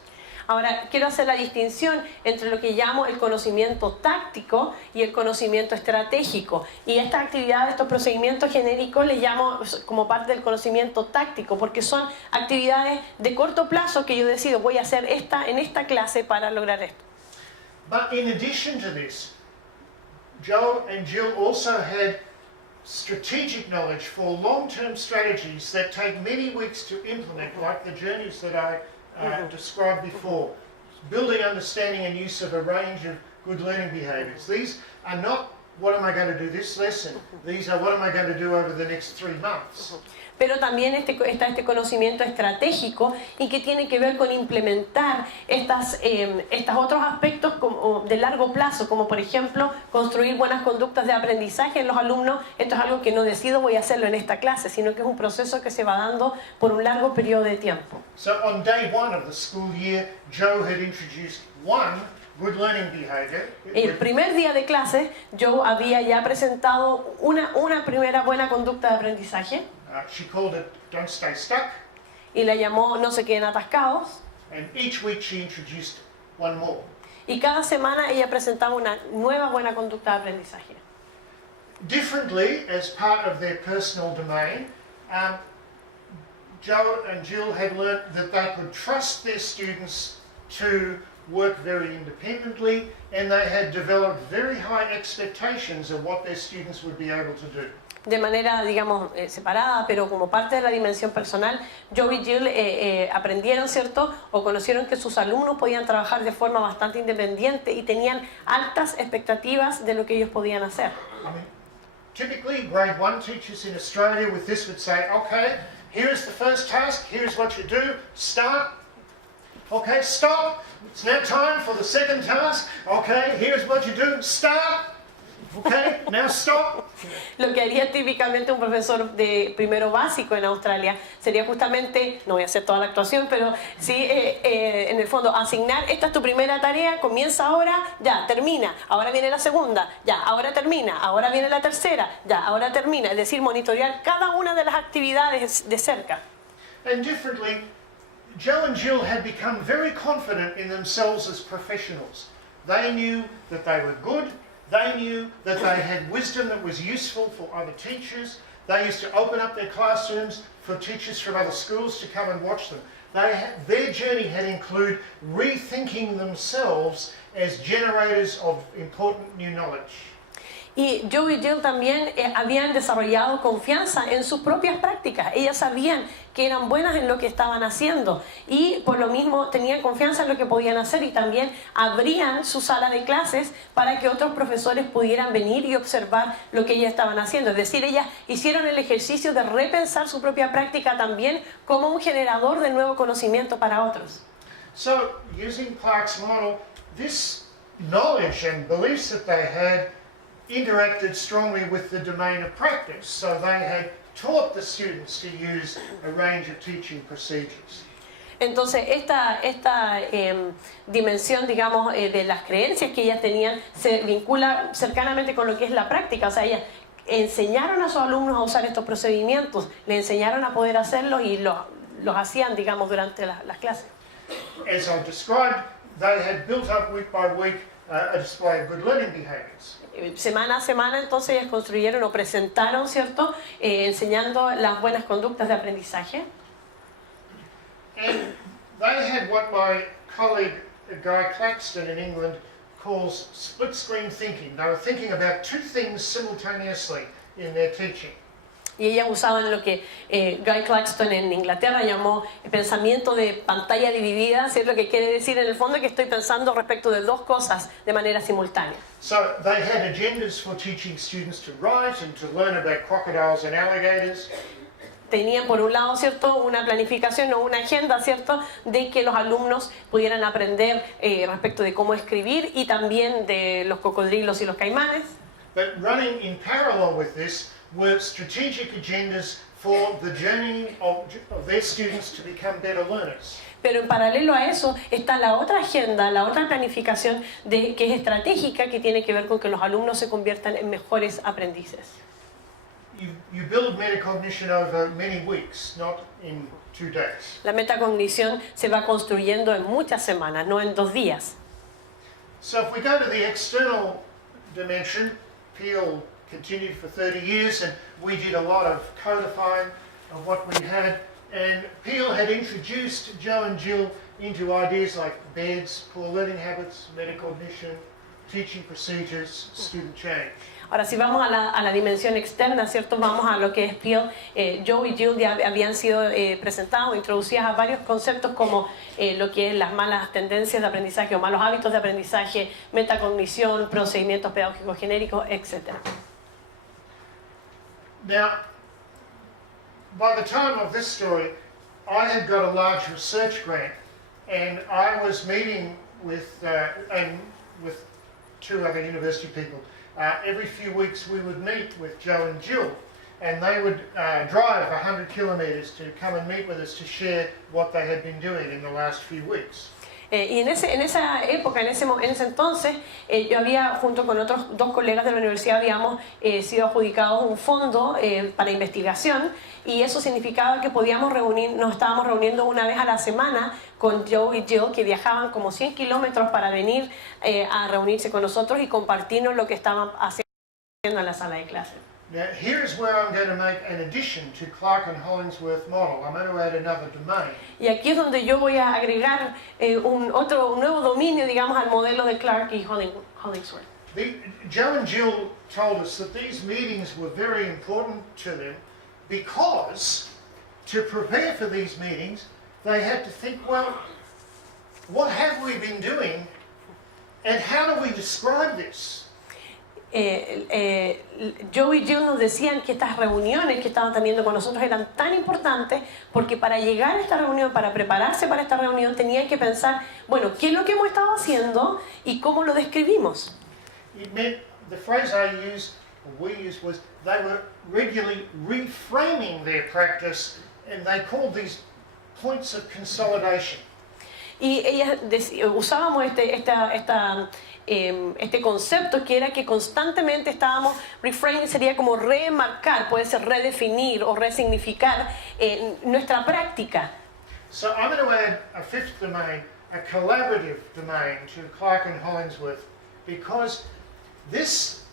Ahora, quiero hacer la distinción entre lo que llamo el conocimiento táctico y el conocimiento estratégico. Y esta actividad, estos procedimientos genéricos, les llamo como parte del conocimiento táctico, porque son actividades de corto plazo que yo decido, voy a hacer en esta clase para lograr esto. But in addition to this, Joe and Jill also had strategic knowledge for long-term strategies that take many weeks to implement, like the journeys that I described before, building understanding and use of a range of good learning behaviours. These are not what am I going to do this lesson, these are what am I going to do over the next 3 months. Pero también está este conocimiento estratégico y que tiene que ver con implementar estos otros aspectos de largo plazo, como por ejemplo construir buenas conductas de aprendizaje en los alumnos. Esto es algo que no decido voy a hacerlo en esta clase, sino que es un proceso que se va dando por un largo periodo de tiempo. So on day 1 of the school year, Joe had introduced one good learning behavior. El primer día de clase, Joe había ya presentado una primera buena conducta de aprendizaje. She called it Don't Stay Stuck. Y la llamó No se queden atascados. And each week she introduced one more. Y cada semana ella presentaba una nueva buena conducta de aprendizaje. Differently, as part of their personal domain, Joe and Jill had learned that they could trust their students to work very independently, and they had developed very high expectations of what their students would be able to do. De manera, digamos, separada, pero como parte de la dimensión personal, Joe y Jill aprendieron, ¿cierto? O conocieron que sus alumnos podían trabajar de forma bastante independiente y tenían altas expectativas de lo que ellos podían hacer. I mean, typically, grade 1 teachers in Australia with this would say, okay, here is the first task, here's what you do, start. Okay, stop. It's now time for the second task. Okay, here's what you do, start. Okay, now stop. Lo que haría típicamente un profesor de primero básico en Australia sería justamente, no voy a hacer toda la actuación, pero sí, en el fondo, asignar, esta es tu primera tarea, comienza ahora, ya, termina, ahora viene la segunda, ya, ahora termina, ahora viene la tercera, ya, ahora termina. Es decir, monitorear cada una de las actividades de cerca. And differently, Joe and Jill had become very confident in themselves as professionals. They knew that they were good. They knew that they had wisdom that was useful for other teachers. They used to open up their classrooms for teachers from other schools to come and watch them. Their journey had included rethinking themselves as generators of important new knowledge. Y Joe y Jill también habían desarrollado confianza en sus propias prácticas. Ellas sabían que eran buenas en lo que estaban haciendo y por lo mismo tenían confianza en lo que podían hacer y también abrían su sala de clases para que otros profesores pudieran venir y observar lo que ellas estaban haciendo. Es decir, ellas hicieron el ejercicio de repensar su propia práctica también como un generador de nuevo conocimiento para otros. So, using Clark's model, this knowledge and beliefs that they had interacted strongly with the domain of practice. So they had taught the students to use a range of teaching procedures. Entonces, esta dimensión, digamos, de las creencias que ellas tenían se vincula cercanamente con lo que es la práctica. O sea, ellas enseñaron a sus alumnos a usar estos procedimientos, le enseñaron a poder hacerlos y los hacían, digamos, durante las clases. As I described, they had built up week by week a display of good learning behaviours. Semana a semana, entonces, ellas construyeron o presentaron, ¿cierto?, enseñando las buenas conductas de aprendizaje. And they had what my colleague Guy Claxton in England calls split screen thinking. They were thinking about two things simultaneously in their teaching. Y ellas usaban lo que Guy Claxton en Inglaterra llamó el pensamiento de pantalla dividida, ¿cierto? Lo que quiere decir en el fondo que estoy pensando respecto de dos cosas de manera simultánea. So they had agendas for teaching students to write and to learn about crocodiles and alligators. Tenían por un lado, ¿cierto?, una planificación o una agenda, ¿cierto?, de que los alumnos pudieran aprender respecto de cómo escribir y también de los cocodrilos y los caimanes. But running in parallel with this were strategic agendas for the journey of their students to become better learners. Pero en paralelo a eso está la otra agenda, la otra planificación que es estratégica, que tiene que ver con que los alumnos se conviertan en mejores aprendices. You build metacognition over many weeks, not in 2 days. La metacognición se va construyendo en muchas semanas, no en 2 días. So if we go to the external dimension, Peel continued for 30 years and we did a lot of codifying of what we had, and Peel had introduced Joe and Jill into ideas like beds, poor learning habits, metacognition, teaching procedures, student change. Ahora, si vamos a la dimensión externa, ¿cierto? Vamos a lo que es Peel. Joe y Jill ya habían sido presentados, introducidas a varios conceptos como lo que es las malas tendencias de aprendizaje o malos hábitos de aprendizaje, metacognición, procedimientos pedagógicos genéricos, etc. Now, by the time of this story, I had got a large research grant, and I was meeting with 2 other university people. Every few weeks we would meet with Joe and Jill, and they would drive 100 kilometers to come and meet with us to share what they had been doing in the last few weeks. Y en esa época, en ese entonces, yo había, junto con otros 2 colegas de la universidad, habíamos sido adjudicados un fondo para investigación, y eso significaba que nos estábamos reuniendo una vez a la semana con Joe y Jill, que viajaban como 100 kilómetros para venir a reunirse con nosotros y compartirnos lo que estaban haciendo en la sala de clase. Now, here's where I'm going to make an addition to Clark and Hollingsworth model. I'm going to add another domain. Y aquí es donde yo voy a agregar un nuevo dominio, digamos, al modelo de Clark y Hollingsworth. Joe and Jill told us that these meetings were very important to them because to prepare for these meetings, they had to think, well, what have we been doing and how do we describe this? Joe y Jill nos decían que estas reuniones que estaban teniendo con nosotros eran tan importantes porque para llegar a esta reunión, para prepararse para esta reunión, tenían que pensar, bueno, ¿qué es lo que hemos estado haciendo y cómo lo describimos? It meant, the phrase we used was they were regularly reframing their practice, and they called these points of consolidation. Y ellas usábamos este concepto que era que constantemente estábamos, reframing sería como remarcar, puede ser redefinir o resignificar nuestra práctica. So I'm going to add a 5th domain, a collaborative domain to Clark and Hollingsworth, because this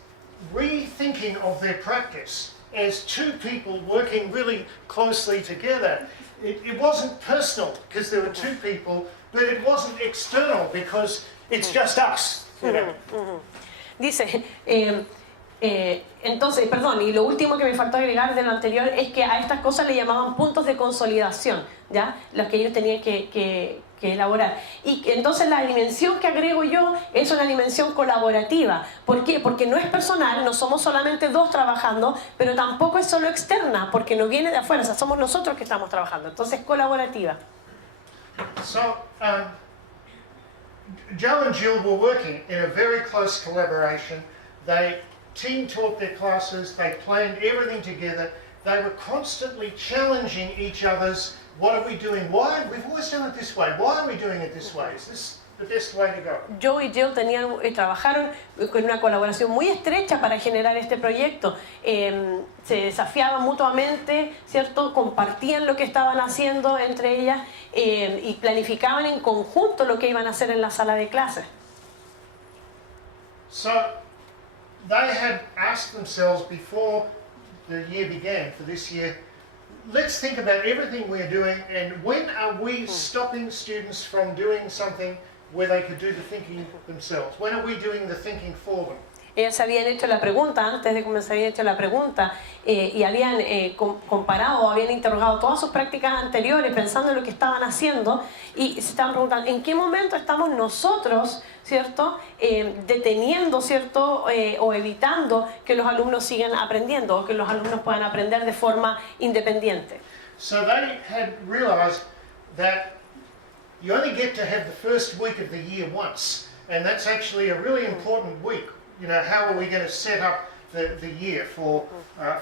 rethinking of their practice as 2 people working really closely together, it wasn't personal because there were 2 people, but it wasn't external because it's just us. Dice, entonces, perdón, y lo último que me faltó agregar de lo anterior es que a estas cosas le llamaban puntos de consolidación, ¿ya? Los que ellos tenían que elaborar. Y entonces la dimensión que agrego yo es una dimensión colaborativa. ¿Por qué? Porque no es personal, no somos solamente 2 trabajando, pero tampoco es solo externa, porque no viene de afuera, o sea, somos nosotros que estamos trabajando. Entonces, colaborativa. So, Joe and Jill were working in a very close collaboration. They team taught their classes, they planned everything together, they were constantly challenging each other's, what are we doing? Why? We've always done it this way. Why are we doing it this way? Is this the best way to go? Joe y Jill trabajaron con una colaboración muy estrecha para generar este proyecto. Se desafiaban mutuamente, ¿cierto? Compartían lo que estaban haciendo entre ellas y planificaban en conjunto lo que iban a hacer en la sala de clases. So they had asked themselves before the year began, for this year, let's think about everything we're doing and when are we stopping students from doing something where they could do the thinking themselves? When are we doing the thinking for them? Ellas se habían hecho la pregunta, antes de comenzar habían hecho la pregunta y habían comparado, habían interrogado todas sus prácticas anteriores pensando en lo que estaban haciendo y se estaban preguntando en qué momento estamos nosotros, ¿cierto? Deteniendo, ¿cierto? O evitando que los alumnos sigan aprendiendo o que los alumnos puedan aprender de forma independiente. So they had realized that you only get to have the first week of the year once, and that's actually a really important week. You know, how are we going to set up the year for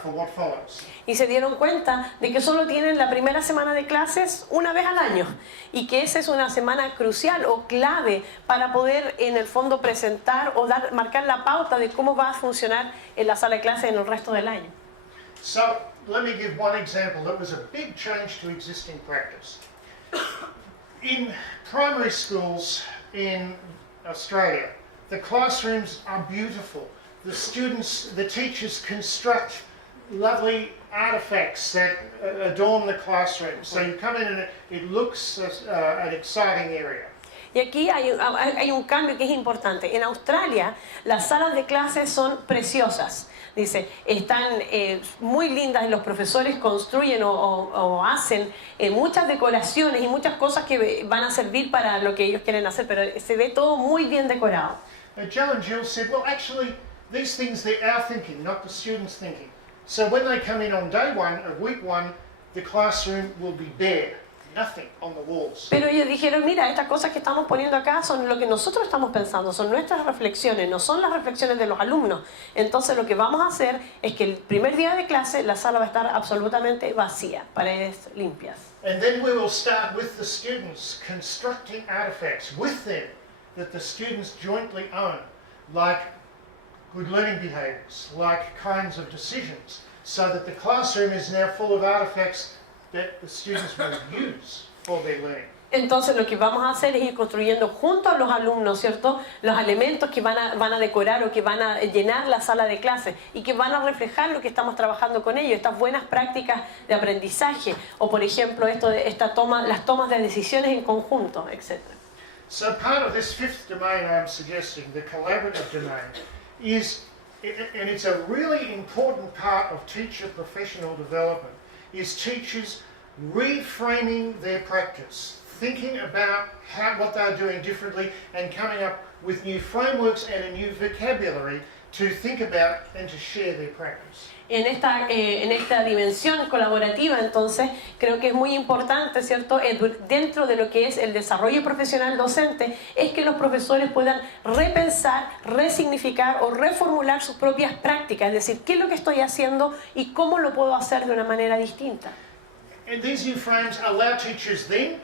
what follows? Y se dieron cuenta de que solo tienen la primera semana de clases una vez al año y que esa es una semana crucial o clave para poder en el fondo presentar o marcar la pauta de cómo va a funcionar en la sala de clases en el resto del año. So let me give one example that was a big change to existing practice. In primary schools in Australia, the classrooms are beautiful. The students, the teachers construct lovely artifacts that adorn the classroom. So you come in and it looks an exciting area. Y aquí hay un cambio que es importante. En Australia, las salas de clases son preciosas. Dice, están muy lindas y los profesores construyen o hacen muchas decoraciones y muchas cosas que van a servir para lo que ellos quieren hacer, pero se ve todo muy bien decorado. Joe and Jill said, well, actually, these things, they're our thinking, not the students' thinking. So when they come in on day one of week one, the classroom will be bare, nothing on the walls. Pero ellos dijeron, mira, estas cosas que estamos poniendo acá son lo que nosotros estamos pensando, son nuestras reflexiones, no son las reflexiones de los alumnos. Entonces lo que vamos a hacer es que el primer día de clase la sala va a estar absolutamente vacía, paredes limpias. And then we will start with the students constructing artifacts with them that the students jointly own, like good learning behaviours, like kinds of decisions, so that the classroom is now full of artifacts that the students will use for their learning. Entonces lo que vamos a hacer es ir construyendo junto a los alumnos, ¿cierto? Los elementos que van a decorar o que van a llenar la sala de clases y que van a reflejar lo que estamos trabajando con ellos, estas buenas prácticas de aprendizaje o por ejemplo las tomas de decisiones en conjunto, etc. So part of this fifth domain I'm suggesting, the collaborative domain, is, and it's a really important part of teacher professional development, is teachers reframing their practice, thinking about what they're doing differently and coming up with new frameworks and a new vocabulary to think about and to share their practice. En esta dimensión colaborativa, entonces, creo que es muy importante, ¿cierto? Dentro de lo que es el desarrollo profesional docente, es que los profesores puedan repensar, resignificar o reformular sus propias prácticas, es decir, qué es lo que estoy haciendo y cómo lo puedo hacer de una manera distinta. And these new frames allow teachers then,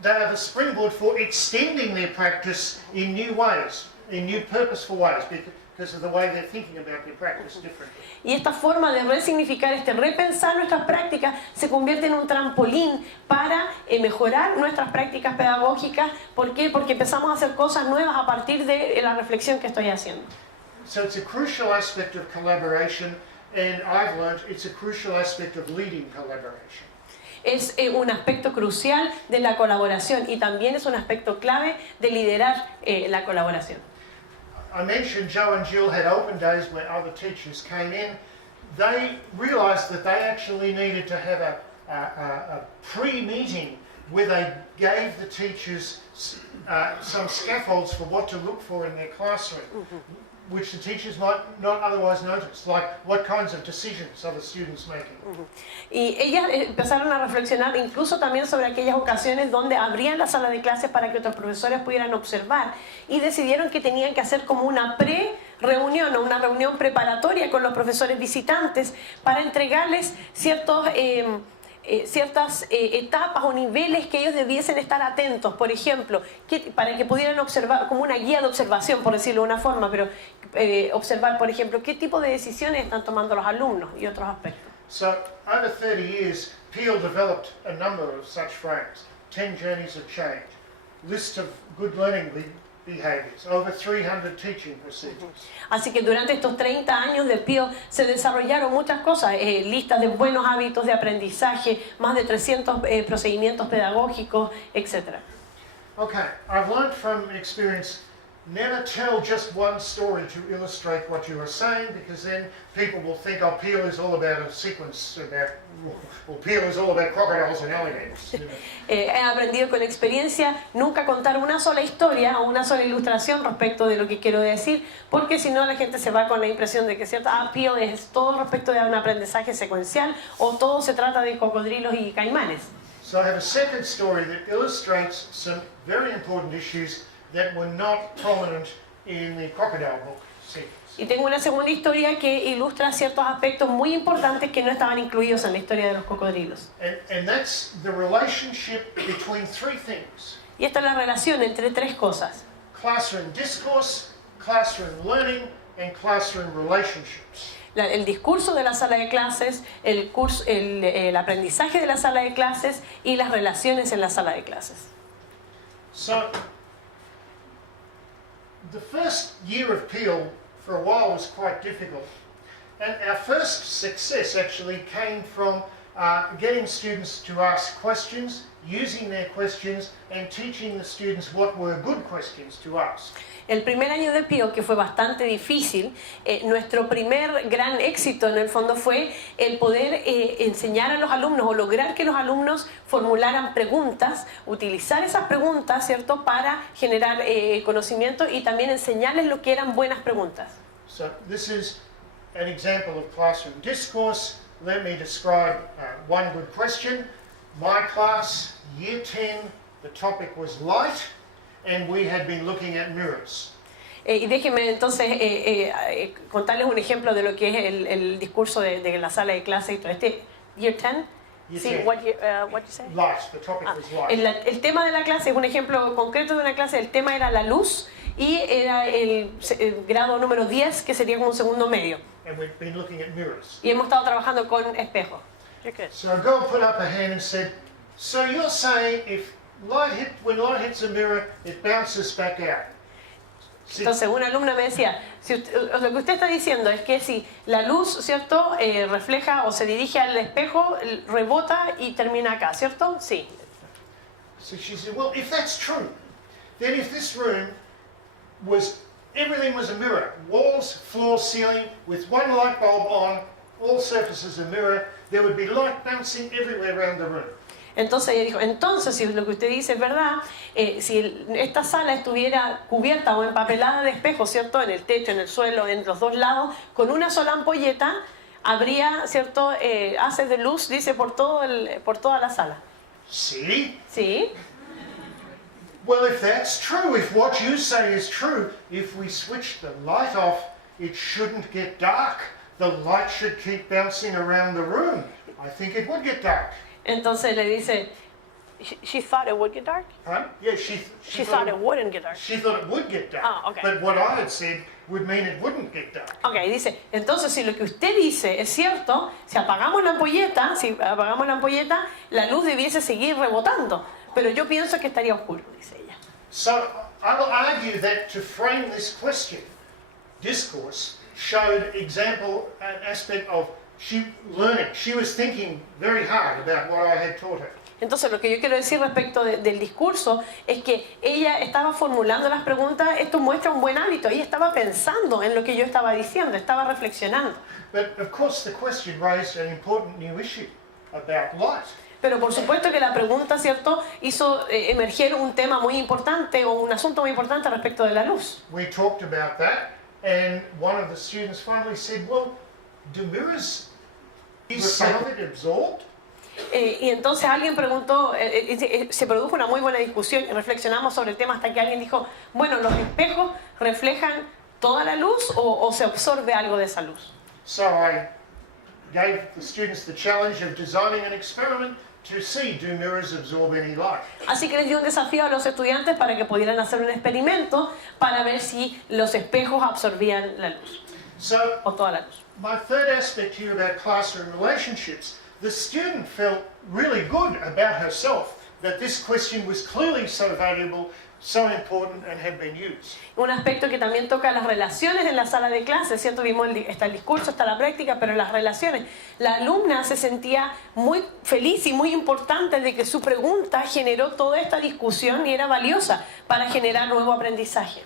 they are the springboard for extending their practice in new ways, in new purposeful ways, because of the way they're thinking about their practice differently. Y esta forma de resignificar, repensar nuestras prácticas, se convierte en un trampolín para mejorar nuestras prácticas pedagógicas. ¿Por qué? Porque empezamos a hacer cosas nuevas a partir de la reflexión que estoy haciendo. So it's a crucial aspect of collaboration, and I've learned it's a crucial aspect of leading collaboration. Es un aspecto crucial de la colaboración y también es un aspecto clave de liderar la colaboración. I mentioned Joe and Jill had open days where other teachers came in. They realised that they actually needed to have a pre-meeting where they gave the teachers some scaffolds for what to look for in their classroom, which the teachers might not otherwise notice, like what kinds of decisions are the students making. Y ellas empezaron a reflexionar incluso también sobre aquellas ocasiones donde abrían la sala de clases para que otros profesores pudieran observar y decidieron que tenían que hacer como una reunión o una reunión preparatoria con los profesores visitantes para entregarles ciertas etapas o niveles que ellos debiesen estar atentos. Por ejemplo, para que pudieran observar, como una guía de observación, por decirlo de una forma, pero observar, por ejemplo, qué tipo de decisiones están tomando los alumnos y otros aspectos. So, over 30 years, Peel developed a number of such frames. 10 journeys of change, list of good learning behaviors, over 300 teaching procedures. Así que durante estos 30 años de Peel se desarrollaron muchas cosas, listas de buenos hábitos de aprendizaje, más de 300 procedimientos pedagógicos, etc. Okay, I've learned from experience, never tell just one story to illustrate what you are saying, because then people will think, oh, Peel is all about a sequence, well, Peel is all about crocodiles and alligators. You know. He aprendido con experiencia nunca contar una sola historia o una sola ilustración respecto de lo que quiero decir, porque si no la gente se va con la impresión de que Peel es todo respecto de un aprendizaje secuencial o todo se trata de cocodrilos y caimanes. So I have a second story that illustrates some very important issues that were not prominent in the crocodile book sequence. Y tengo una segunda historia que ilustra ciertos aspectos muy importantes que no estaban incluidos en la historia de los cocodrilos. And that's the relationship between three things. Y esta es la relación entre tres cosas. Classroom discourse, classroom learning, and classroom relationships. El discurso de la sala de clases, el aprendizaje de la sala de clases y las relaciones en la sala de clases. So, the first year of Peel for a while was quite difficult. And our first success actually came from getting students to ask questions, using their questions, and teaching the students what were good questions to ask. El primer año de Peel, que fue bastante difícil, nuestro primer gran éxito en el fondo fue el poder enseñar a los alumnos o lograr que los alumnos formularan preguntas, utilizar esas preguntas, ¿cierto?, para generar conocimiento y también enseñarles lo que eran buenas preguntas. So this is an example of classroom discourse. Let me describe one good question. My class, year 10, the topic was light. And we had been looking at mirrors. Y déjenme entonces contarles un ejemplo de lo que es el discurso de la sala de clase y todo este year 10. Year Sí, 10. what you say? Light, the topic was light. El tema de la clase es un ejemplo concreto de una clase. El tema era la luz y era el grado número 10, que sería como un segundo medio. And we've been looking at mirrors. Y hemos estado trabajando con espejos. So a girl put up her hand and said, so you're saying when light hits a mirror, it bounces back out. Entonces una alumna me decía, lo que usted está diciendo es que si la luz, ¿cierto?, refleja o se dirige al espejo, rebota y termina acá, ¿cierto? Sí. So she said, well, if that's true, then if this room everything was a mirror, walls, floor, ceiling, with one light bulb on, all surfaces a mirror, there would be light bouncing everywhere around the room. Entonces ella dijo, entonces si lo que usted dice es verdad, si esta sala estuviera cubierta o empapelada de espejos, ¿cierto?, en el techo, en el suelo, en los dos lados, con una sola ampolleta, habría, ¿cierto?, haces de luz, dice, por toda la sala. See? ¿Sí? Well, if that's true, if what you say is true, if we switch the light off, it shouldn't get dark. The light should keep bouncing around the room. I think it would get dark. Entonces le dice, she thought it would get dark? Huh? Yeah, She thought it wouldn't get dark. She thought it would get dark. Ah, okay. But what I had said would mean it wouldn't get dark. Ok, dice, entonces si lo que usted dice es cierto, si apagamos la ampolleta, la luz debiese seguir rebotando. Pero yo pienso que estaría oscuro, dice ella. So I will argue that to frame this question, discourse showed an aspect of learning. She was thinking very hard about what I had taught her. Entonces lo que yo quiero decir respecto del discurso es que ella estaba formulando las preguntas. Esto muestra un buen hábito. Ella estaba pensando en lo que yo estaba diciendo, estaba reflexionando. But of course the question raised an important new issue about light. Pero por supuesto que la pregunta, ¿cierto?, hizo emerger un tema muy importante o un asunto muy importante respecto de la luz. We talked about that, and one of the students finally said, well, do mirrors, is some of it absorbed? Y entonces alguien preguntó, se produjo una muy buena discusión y reflexionamos sobre el tema hasta que alguien dijo, bueno, los espejos reflejan toda la luz o se absorbe algo de esa luz? So I gave the students the challenge of designing an experiment to see, do mirrors absorb any light? Así que les di un desafío a los estudiantes para que pudieran hacer un experimento para ver si los espejos absorbían la luz So o toda la luz. my third aspect here about classroom relationships, the student felt really good about herself that this question was clearly so valuable, so important, and had been used. Un aspecto que también toca las relaciones en la sala de clases, ¿cierto? Vimos está el discurso, está la práctica, pero las relaciones. La alumna se sentía muy feliz y muy importante de que su pregunta generó toda esta discusión y era valiosa para generar nuevo aprendizaje.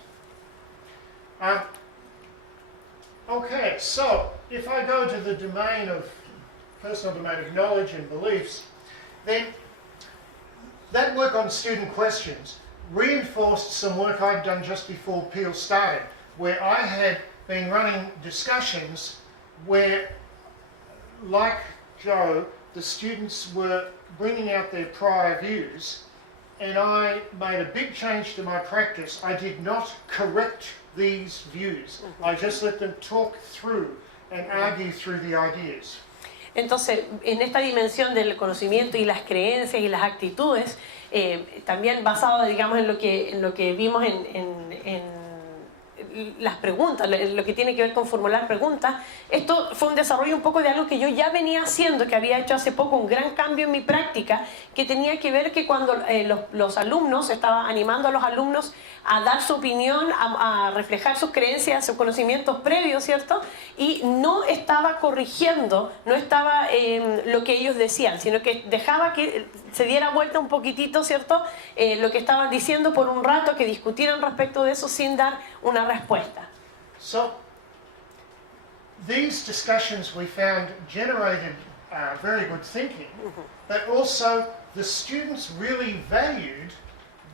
Okay, so if I go to the domain of personal domain of knowledge and beliefs, then that work on student questions reinforced some work I'd done just before Peel started, where I had been running discussions where, like Joe, the students were bringing out their prior views, and I made a big change to my practice. I did not correct these views. I just let them talk through and argue through the ideas. Entonces, en esta dimensión del conocimiento y las creencias y las actitudes, también basado, digamos, en lo que vimos en las preguntas, lo que tiene que ver con formular preguntas, esto fue un desarrollo un poco de algo que yo ya venía haciendo, que había hecho hace poco un gran cambio en mi práctica, que tenía que ver que cuando los alumnos, estaba animando a los alumnos a dar su opinión, a reflejar sus creencias, sus conocimientos previos, ¿cierto? Y no estaba corrigiendo, no estaba lo que ellos decían, sino que dejaba que se diera vuelta un poquitito, ¿cierto? Lo que estaban diciendo por un rato, que discutieran respecto de eso sin dar una respuesta. So, these discussions we found generated very good thinking, but also the students really valued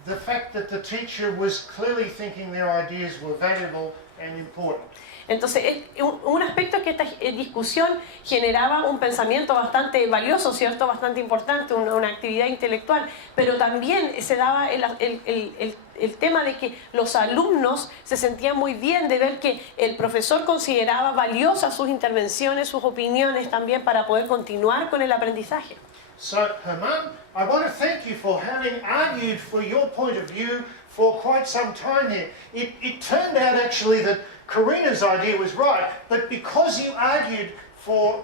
the fact that the teacher was clearly thinking their ideas were valuable and important. Entonces, un aspecto que esta discusión generaba un pensamiento bastante valioso, ¿cierto? Bastante importante, una actividad intelectual, pero también se daba el tema de que los alumnos se sentían muy bien de ver que el profesor consideraba valiosas sus intervenciones, sus opiniones también para poder continuar con el aprendizaje. So, Herman, I want to thank you for having argued for your point of view for quite some time here. It turned out actually that Corina's idea was right, but because you argued for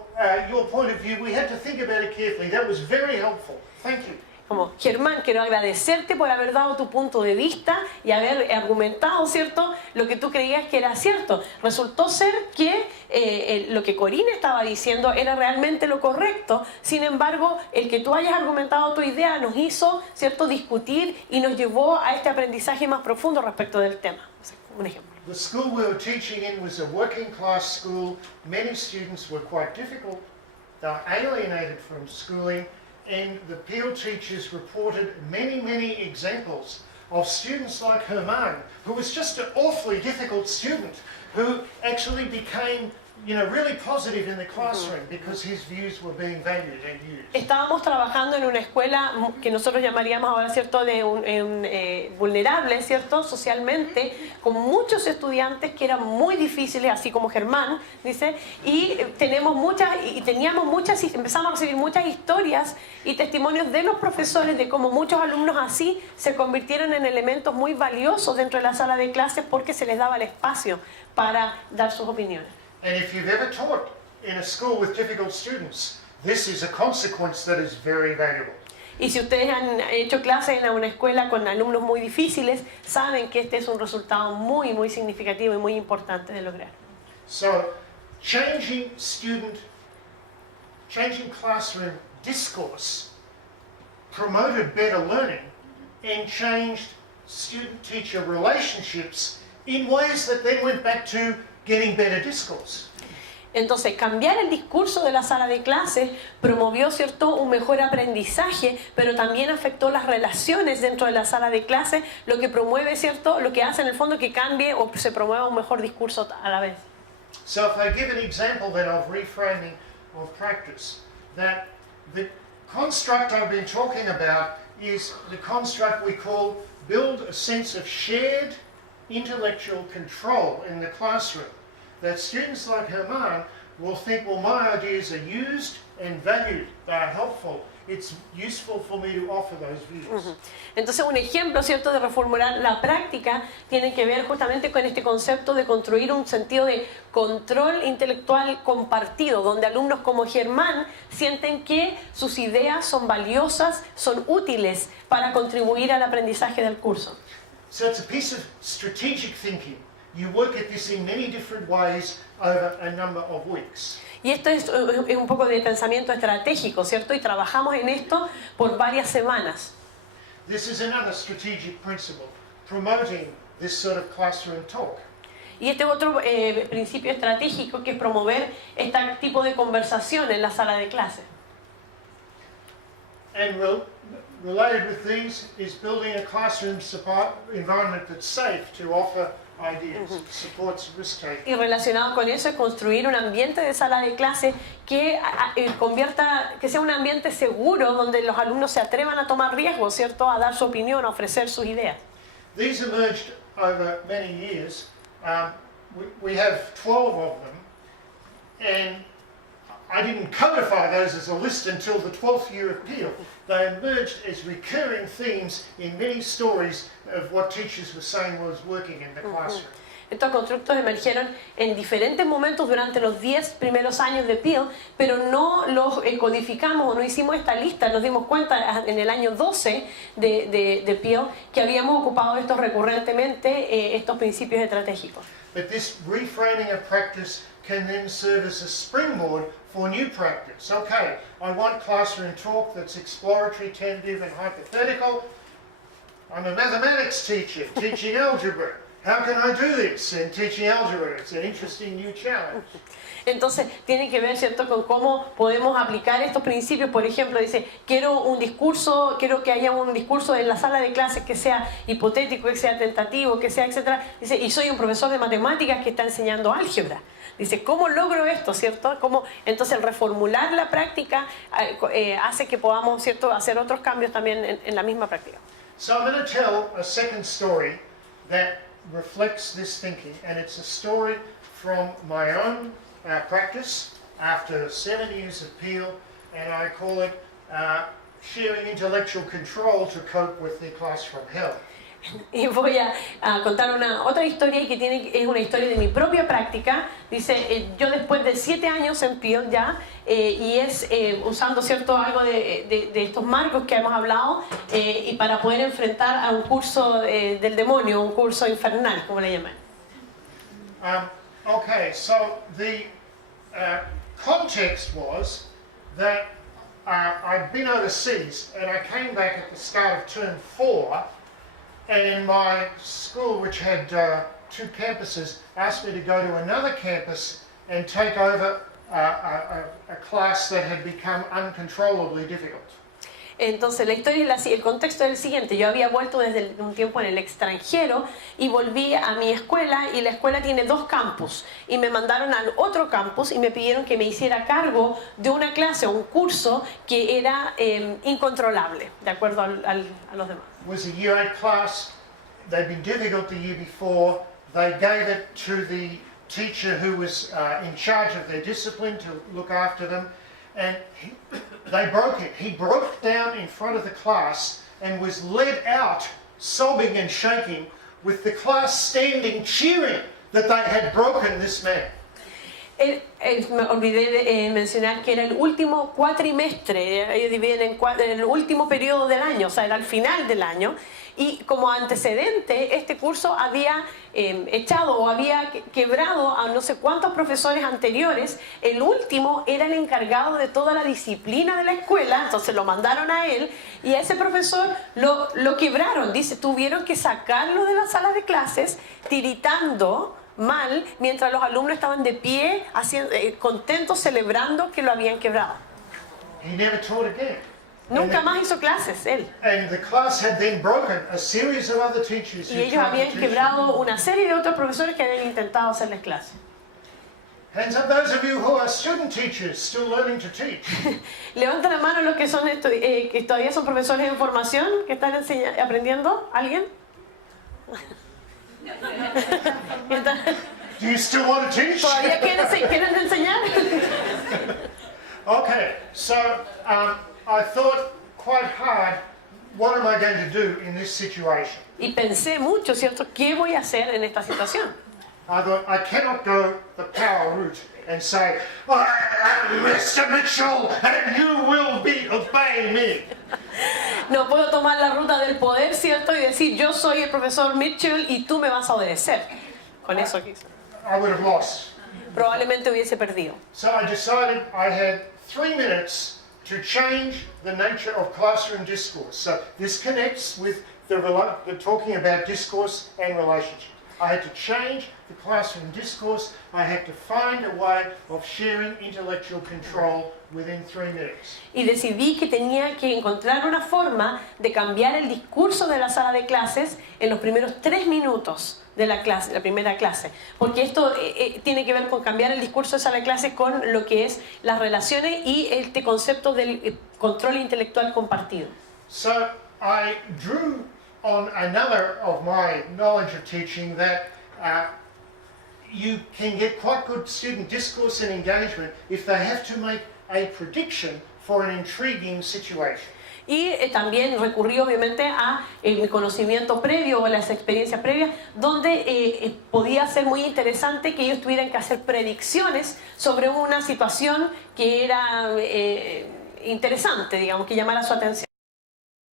your point of view, we had to think about it carefully. That was very helpful. Thank you. Como, Germán, quiero agradecerte por haber dado tu punto de vista y haber argumentado, ¿cierto?, lo que tú creías que era cierto. Resultó ser que lo que Corina estaba diciendo era realmente lo correcto. Sin embargo, el que tú hayas argumentado tu idea nos hizo, ¿cierto?, discutir y nos llevó a este aprendizaje más profundo respecto del tema. Un ejemplo. The school we were teaching in was a working class school. Many students were quite difficult. They were alienated from schooling. And the Peel teachers reported many examples of students like Herman, who was just an awfully difficult student, who actually became, really positive in the classroom because his views were being valued and used. Estábamos trabajando en una escuela que nosotros llamaríamos ahora, ¿cierto?, de vulnerable, ¿cierto?, socialmente, con muchos estudiantes que eran muy difíciles, así como Germán, dice, y empezamos a recibir muchas historias y testimonios de los profesores de cómo muchos alumnos así se convirtieron en elementos muy valiosos dentro de la sala de clases porque se les daba el espacio para dar sus opiniones. And if you've ever taught in a school with difficult students, this is a consequence that is very valuable. Y si ustedes han hecho clases en una escuela con alumnos muy difíciles, saben que este es un resultado muy significativo y muy importante de lograr. So, changing classroom discourse promoted better learning and changed student-teacher relationships in ways that then went back to getting better discourse. Entonces, cambiar el discurso de la sala de clases promovió, ¿cierto?, un mejor aprendizaje, pero también afectó las relaciones dentro de la sala de clases, lo que promueve, ¿cierto?, lo que hace en el fondo que cambie o se promueva un mejor discurso a la vez. So if I give an example then of reframing of practice, that the construct I've been talking about is the construct we call build a sense of shared intellectual control in the classroom, that students like Herman will think, well, my ideas are used and valued, they are helpful, it's useful for me to offer those views. Entonces un ejemplo, ¿cierto?, de reformular la práctica tiene que ver justamente con este concepto de construir un sentido de control intelectual compartido, donde alumnos como Germán sienten que sus ideas son valiosas, son útiles para contribuir al aprendizaje del curso. So it's a piece of strategic thinking. You work at this in many different ways over a number of weeks. Y esto es un poco de pensamiento estratégico, ¿cierto? Y trabajamos en esto por varias semanas. This is another strategic principle, promoting this sort of classroom talk. Y este otro principio estratégico que es promover este tipo de conversación en la sala de clase. And related with these is building a classroom environment that's safe to offer ideas, supports risk-taking. Y relacionado con eso es construir un ambiente de sala de clase que que sea un ambiente seguro donde los alumnos se atrevan a tomar riesgos, ¿cierto? A dar su opinión, a ofrecer sus ideas. These emerged over many years. We have 12 of them, and I didn't codify those as a list until the 12th year of Peel. They emerged as recurring themes in many stories of what teachers were saying was working in the classroom. Estos constructos emergieron en diferentes momentos durante los 10 primeros años de Peel, pero no los codificamos o no hicimos esta lista. Nos dimos cuenta en el año 12 de Peel que habíamos ocupado estos recurrentemente, estos principios estratégicos. But this reframing of practice can then serve as a springboard for new practice. Okay, I want classroom talk that's exploratory, tentative, and hypothetical. I'm a mathematics teacher teaching algebra. How can I do this in teaching algebra? It's an interesting new challenge. Entonces, tiene que ver, ¿cierto?, con cómo podemos aplicar estos principios. Por ejemplo, dice, quiero que haya un discurso en la sala de clases que sea hipotético, que sea tentativo, que sea, etcétera. Dice, y soy un profesor de matemáticas que está enseñando álgebra. Dice, ¿cómo logro esto, cierto? Entonces, el reformular la práctica hace que podamos, ¿cierto?, hacer otros cambios también en la misma práctica. So I'm going to tell a second story that reflects this thinking, and it's a story from my own practice after 7 years of Peel, and I call it sharing intellectual control to cope with the classroom hell. Y voy a contar otra historia y es una historia de mi propia práctica. Dice, yo después de 7 años en Peel ya, y es usando, ¿cierto?, algo de estos marcos que hemos hablado, y para poder enfrentar a un curso del demonio, un curso infernal, como le llaman. Okay, so the context was that I'd been overseas and I came back at the start of term 4, and my school, which had 2 campuses, asked me to go to another campus and take over a class that had become uncontrollably difficult. Entonces la historia es el contexto es el siguiente. Yo había vuelto desde un tiempo en el extranjero y volví a mi escuela, y la escuela tiene 2 campus, y me mandaron al otro campus y me pidieron que me hiciera cargo de una clase, un curso que era incontrolable, de acuerdo a los demás. It was a year 8 class. They'd been difficult the year before. They gave it to the teacher who was in charge of their discipline to look after them, and they broke it. He broke down in front of the class and was led out sobbing and shaking, with the class standing cheering that they had broken this man. Me olvidé de mencionar que era el último cuatrimestre. Ellos dividen en el último periodo del año, o sea, era al final del año, y como antecedente este curso había echado o había quebrado a no sé cuántos profesores anteriores. El último era el encargado de toda la disciplina de la escuela, entonces lo mandaron a él, y a ese profesor lo quebraron. Dice, tuvieron que sacarlo de la sala de clases tiritando mal, mientras los alumnos estaban de pie, contentos, celebrando que lo habían quebrado. He never taught again. Nunca más hizo clases él. And the class had then broken a series of other teachers Y who ellos tried to habían teach quebrado una serie de otros profesores que habían intentado hacerles clases. Hands up those of you who are student teachers still learning to teach. Levanten la mano los que son que todavía son profesores en formación, que están aprendiendo. ¿Alguien? Entonces, Do you still want to teach? ¿todavía quieren enseñar? Okay, so I thought quite hard, what am I going to do in this situation? Y pensé mucho, ¿cierto? ¿Qué voy a hacer en esta situación? I thought, I cannot go the power route and say, I am Mr. Mitchell and you will obey me. No puedo tomar la ruta del poder, ¿cierto? Y decir, yo soy el profesor Mitchell y tú me vas a obedecer. Con eso quise. I would have lost. Probablemente hubiese perdido. So I decided I had 3 minutes to change the nature of classroom discourse. So this connects with the talking about discourse and relationship. I had to change the classroom discourse. I had to find a way of sharing intellectual control within 3 minutes. Y decidí que tenía que encontrar una forma de cambiar el discurso de la sala de clases en los primeros 3 minutos de la clase, la primera clase. Porque esto tiene que ver con cambiar el discurso de sala de clases con lo que es las relaciones y este concepto del control intelectual compartido. So I drew on another of my knowledge of teaching that you can get quite good student discourse and engagement if they have to make a prediction for an intriguing situation. Y también recurrí obviamente a mi conocimiento previo o las experiencias previas donde podía ser muy interesante que ellos tuvieran que hacer predicciones sobre una situación que era interesante, digamos, que llamara su atención.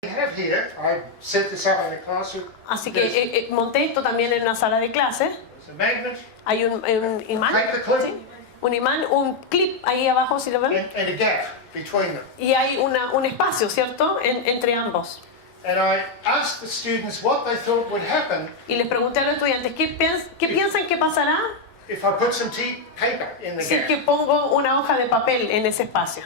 I set this up in a classroom. Así que monté esto también en una sala de clase. There's a magnet. Hay un imán, Paperclip. ¿sí? Un imán, un clip ahí abajo, si lo ven. And a gap between them. Y hay un espacio, ¿cierto? Entre ambos. And I asked the students what they thought would happen Y les pregunté a los estudiantes, ¿qué piensan que pasará if I put some paper in the si gap? que pongo una hoja de papel en ese espacio?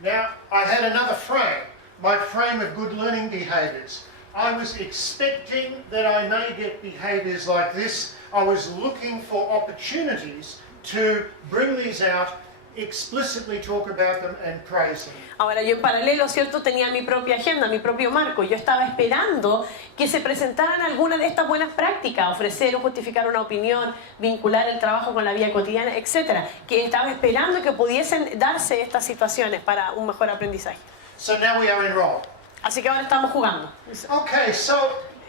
Now, I had another frame, my frame of good learning behaviours. I was expecting that I may get behaviours like this. I was looking for opportunities to bring these out, explicitly talk about them and praise them. Ahora yo en paralelo, ¿cierto? Tenía mi propia agenda, mi propio marco. Yo estaba esperando que se presentaran algunas de estas buenas prácticas, ofrecer o justificar una opinión, vincular el trabajo con la vida cotidiana, etc. Que estaba esperando que pudiesen darse estas situaciones para un mejor aprendizaje. So now we are enrolled. Así que ahora estamos jugando Okay, so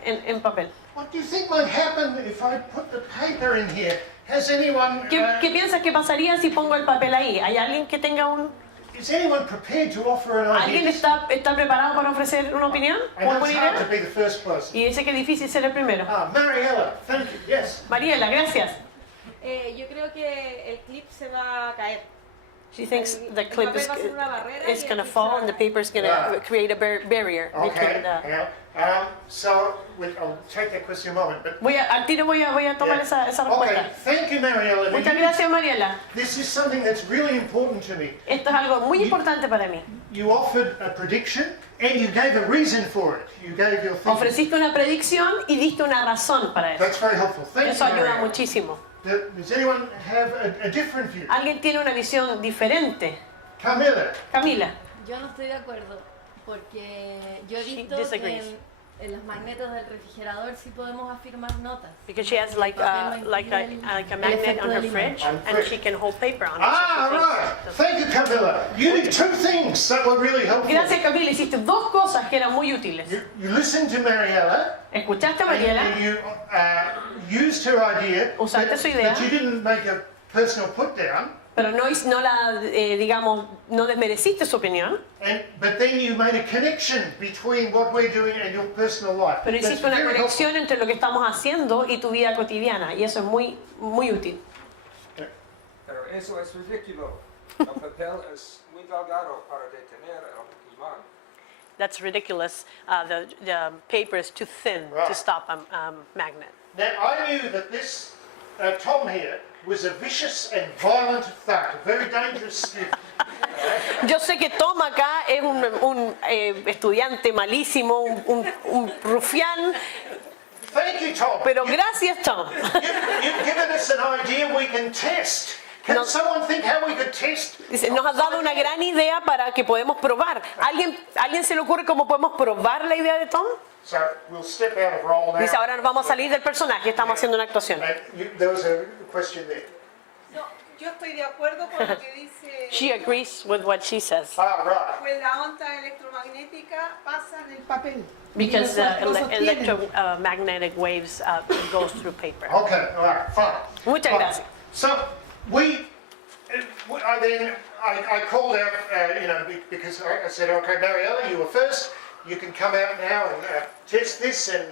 en papel. what do you think might happen if I put the paper in here? Has anyone... ¿Qué piensas que pasaría si pongo el papel ahí? ¿Hay alguien que tenga is anyone prepared to offer an ¿Alguien idea? está preparado para ofrecer una opinión? I ¿Una know it's buena hard to idea? be the first person. Y dice que es difícil ser el primero. Mariella, thank you, yes. Mariela, gracias. Yo creo que el clip se va a caer. She thinks the clip papel va a ser una barrera is y going to el clip fall se va and the a caer. paper is going to create a barrier Okay, between the... yeah. So I'll take that question in a moment. But Al tiro voy a tomar esa okay, respuesta. thank you, Mariella. Muchas gracias, Mariela. This is something that's really important to me. Esto es algo muy importante para mí. You offered a prediction and you gave a reason for it. You gave your thinking. Ofreciste una predicción y diste una razón para eso. That's very helpful. Thank Eso you, ayuda Mariella. muchísimo. Does anyone have a different view? ¿Alguien tiene una visión diferente? Camilla. Camila. Yo no estoy de acuerdo, porque yo he She visto disagrees. que en los magnetos del refrigerador sí podemos afirmar notas. Because she has like a magnet on her fridge and she can hold paper on it. Right. Thank you, Camilla. You did 2 things that were really helpful. Gracias, Camila. Hiciste 2 cosas que eran muy útiles. You listened to Mariella. Escuchaste a And Mariela, you used her idea, Usaste su idea. but you didn't make a personal put down. pero no desmereciste su opinión. But then you made a connection between what we're doing and your personal life. Pero That's hiciste una very conexión entre lo que estamos haciendo y tu vida cotidiana, y eso es muy útil. Pero eso es ridículo. El papel es muy delgado para detener el imán. That's ridiculous. The paper is too thin to Right. stop a magnet. Now, I knew that this Tom here was a vicious and violent thug, a very dangerous student. Yo sé que Tom acá es un estudiante malísimo, un rufián, Thank you, Tom. pero gracias, Tom. You've given us an idea we can test. Can No. someone think how we could test? Dice, nos has dado una gran idea para que podemos probar. ¿Alguien se le ocurre cómo podemos probar la idea de Tom? So we'll step out of role now. Dice, ahora nos vamos a salir del personaje, estamos haciendo una actuación. And there was a question there. No, yo estoy de acuerdo con lo que dice. She agrees with what she says. Ah, right. Pues la onda electromagnética pasa en el papel. Because Lo sostienen. electromagnetic waves goes through paper. Okay, all right, fine. Muchas Fine. gracias. So I called out, because I said, okay, Mariella, you were first. You can come out now and test this, and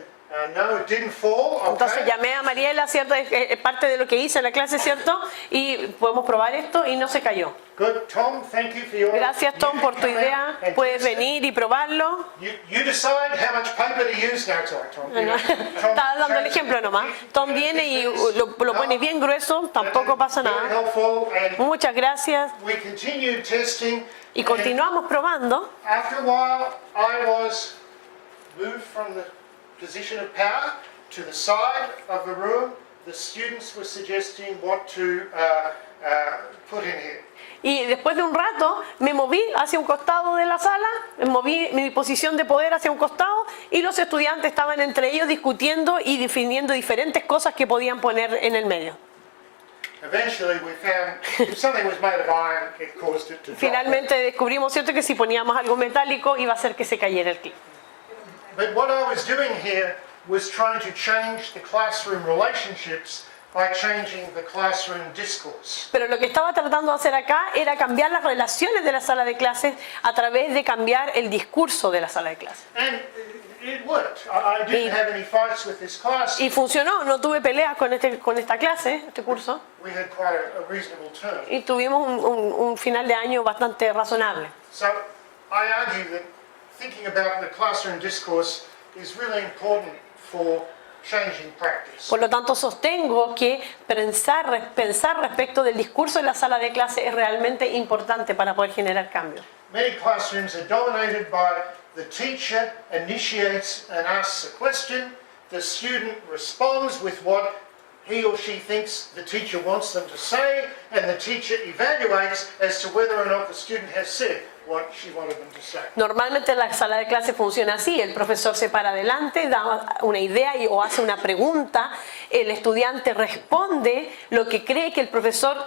no, it didn't fall. Entonces Okay. llamé a Mariela, ¿cierto? Es parte de lo que hice en la clase, ¿cierto? Y podemos probar esto y no se cayó. Good, Tom. Thank you for your. Gracias, Tom, por tu idea. Puedes venir y probarlo. You decide how much paper to use. No, sorry, Tom. Estaba dando el ejemplo nomás. Tom viene y lo pone bien grueso, tampoco pasa Very nada. helpful, and Muchas gracias. we continued testing. Y continuamos probando. After a while, I was moved from the position of power to the side of the room. The students were suggesting what to put in here. Y después de un rato me moví hacia un costado de la sala, moví mi posición de poder hacia un costado y los estudiantes estaban entre ellos discutiendo y definiendo diferentes cosas que podían poner en el medio. Eventually, we found if something was made of iron, it caused it to drop. Finalmente descubrimos, ¿cierto?, que si poníamos algo metálico iba a hacer que se cayera el clip. But what I was doing here was trying to change the classroom relationships by changing the classroom discourse. Pero lo que estaba tratando de hacer acá era cambiar las relaciones de la sala de clases a través de cambiar el discurso de la sala de clases. And it worked. I didn't have any fights with this class. Y funcionó, no tuve peleas con esta clase, este curso, We had quite a reasonable term. y tuvimos un final de año bastante razonable. So I argue that thinking about the classroom discourse is really important for changing practice. Por lo tanto, sostengo que pensar respecto del discurso de la sala de clase es realmente importante para poder generar cambios. Many classrooms are dominated by the teacher initiates and asks a question, the student responds with what he or she thinks the teacher wants them to say, and the teacher evaluates as to whether or not the student has said what she wanted them to say. Normalmente la sala de clase funciona así, el profesor se para adelante, da una idea o hace una pregunta, el estudiante responde lo que cree que el profesor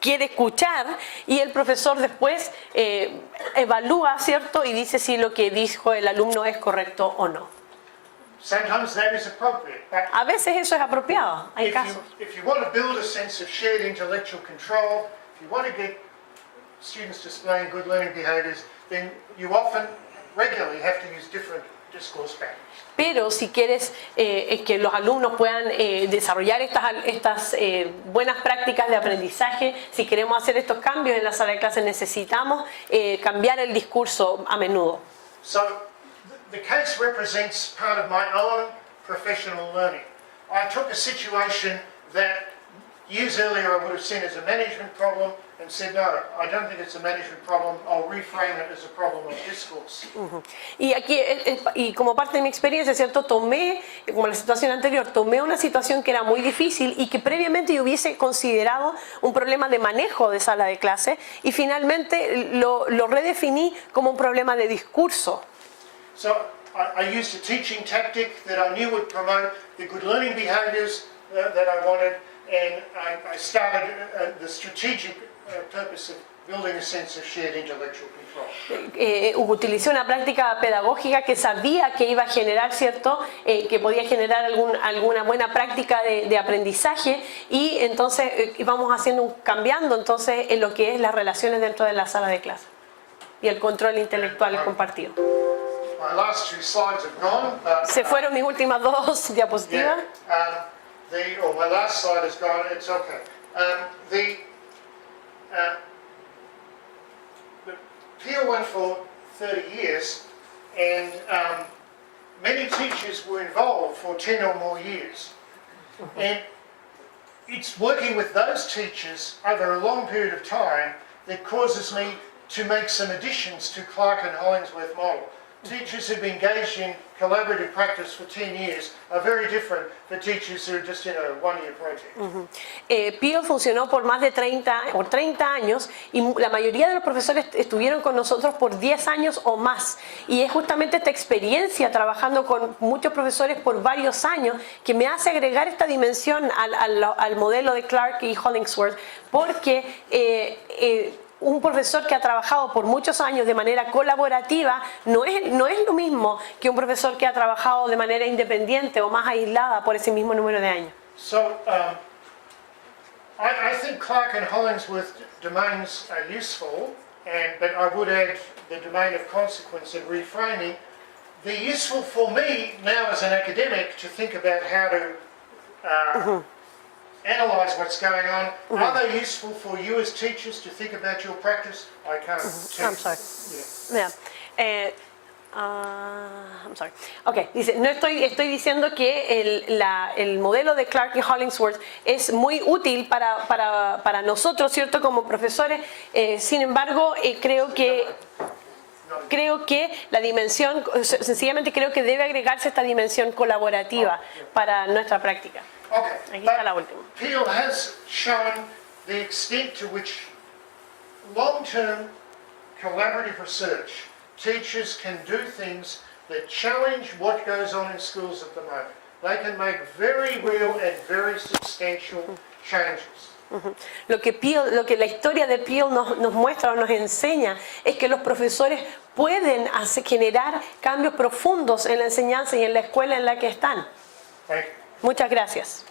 quiere escuchar y el profesor después evalúa, ¿cierto? Y dice si lo que dijo el alumno es correcto o no. Sometimes that is appropriate. But A veces eso es apropiado, hay casos. if you want to build a sense of shared intellectual control, if you want to get students displaying good learning behaviours, then you often, regularly have to use different discourse patterns. Pero si quieres que los alumnos puedan desarrollar estas buenas prácticas de aprendizaje, si queremos hacer estos cambios en la sala de clase, necesitamos cambiar el discurso a menudo. So the case represents part of my own professional learning. I took a situation that years earlier I would have seen as a management problem and said, no, I don't think it's a management problem, I'll reframe it as a problem of discourse. Y aquí, y como parte de mi experiencia, ¿cierto? Tomé, como la situación anterior, tomé una situación que era muy difícil y que previamente yo hubiese considerado un problema de manejo de sala de clase y finalmente lo redefiní como un problema de discurso. So I used a teaching tactic that I knew would promote the good learning behaviours that I wanted, and I started the strategic purpose of building a sense of shared intellectual control. Utilicé una práctica pedagógica que sabía que iba a generar, ¿cierto? Que podía generar alguna buena práctica de aprendizaje y entonces íbamos cambiando entonces en lo que es las relaciones dentro de la sala de clase y el control intelectual compartido. My last two slides have gone. But, Se fueron mis últimas dos diapositivas. my last slide has gone. It's okay. The PO went for 30 years, and many teachers were involved for 10 or more years. And it's working with those teachers over a long period of time that causes me to make some additions to Clark and Hollingsworth model Teachers who've been engaged in collaborative practice for 10 years are very different for teachers who are just in a one-year project. PIL funcionó por más de 30 años y la mayoría de los profesores estuvieron con nosotros por 10 años o más. Y es justamente esta experiencia trabajando con muchos profesores por varios años que me hace agregar esta dimensión al modelo de Clark y Hollingsworth, porque un profesor que ha trabajado por muchos años de manera colaborativa no es lo mismo que un profesor que ha trabajado de manera independiente o más aislada por ese mismo número de años. So, I think Clark and Hollingsworth domains are useful, but I would add the domain of consequence and reframing. They're useful for me now as an academic to think about how to analyse what's going on. Are they useful for you as teachers to think about your practice? I can't tell. I'm sorry. Yeah. I'm sorry. Okay, dice, estoy diciendo que el modelo de Clark y Hollingsworth es muy útil para nosotros, ¿cierto? Como profesores. Sin embargo, creo que la dimensión, sencillamente creo que debe agregarse esta dimensión colaborativa para nuestra práctica. Okay, Aquí está la última. Peel has shown the extent to which long-term collaborative research teachers can do things that challenge what goes on in schools at the moment. They can make very real and very substantial changes. Lo que la historia de Peel nos muestra o nos enseña es que los profesores pueden generar cambios profundos en la enseñanza y en la escuela en la que están. Thank you. Muchas gracias.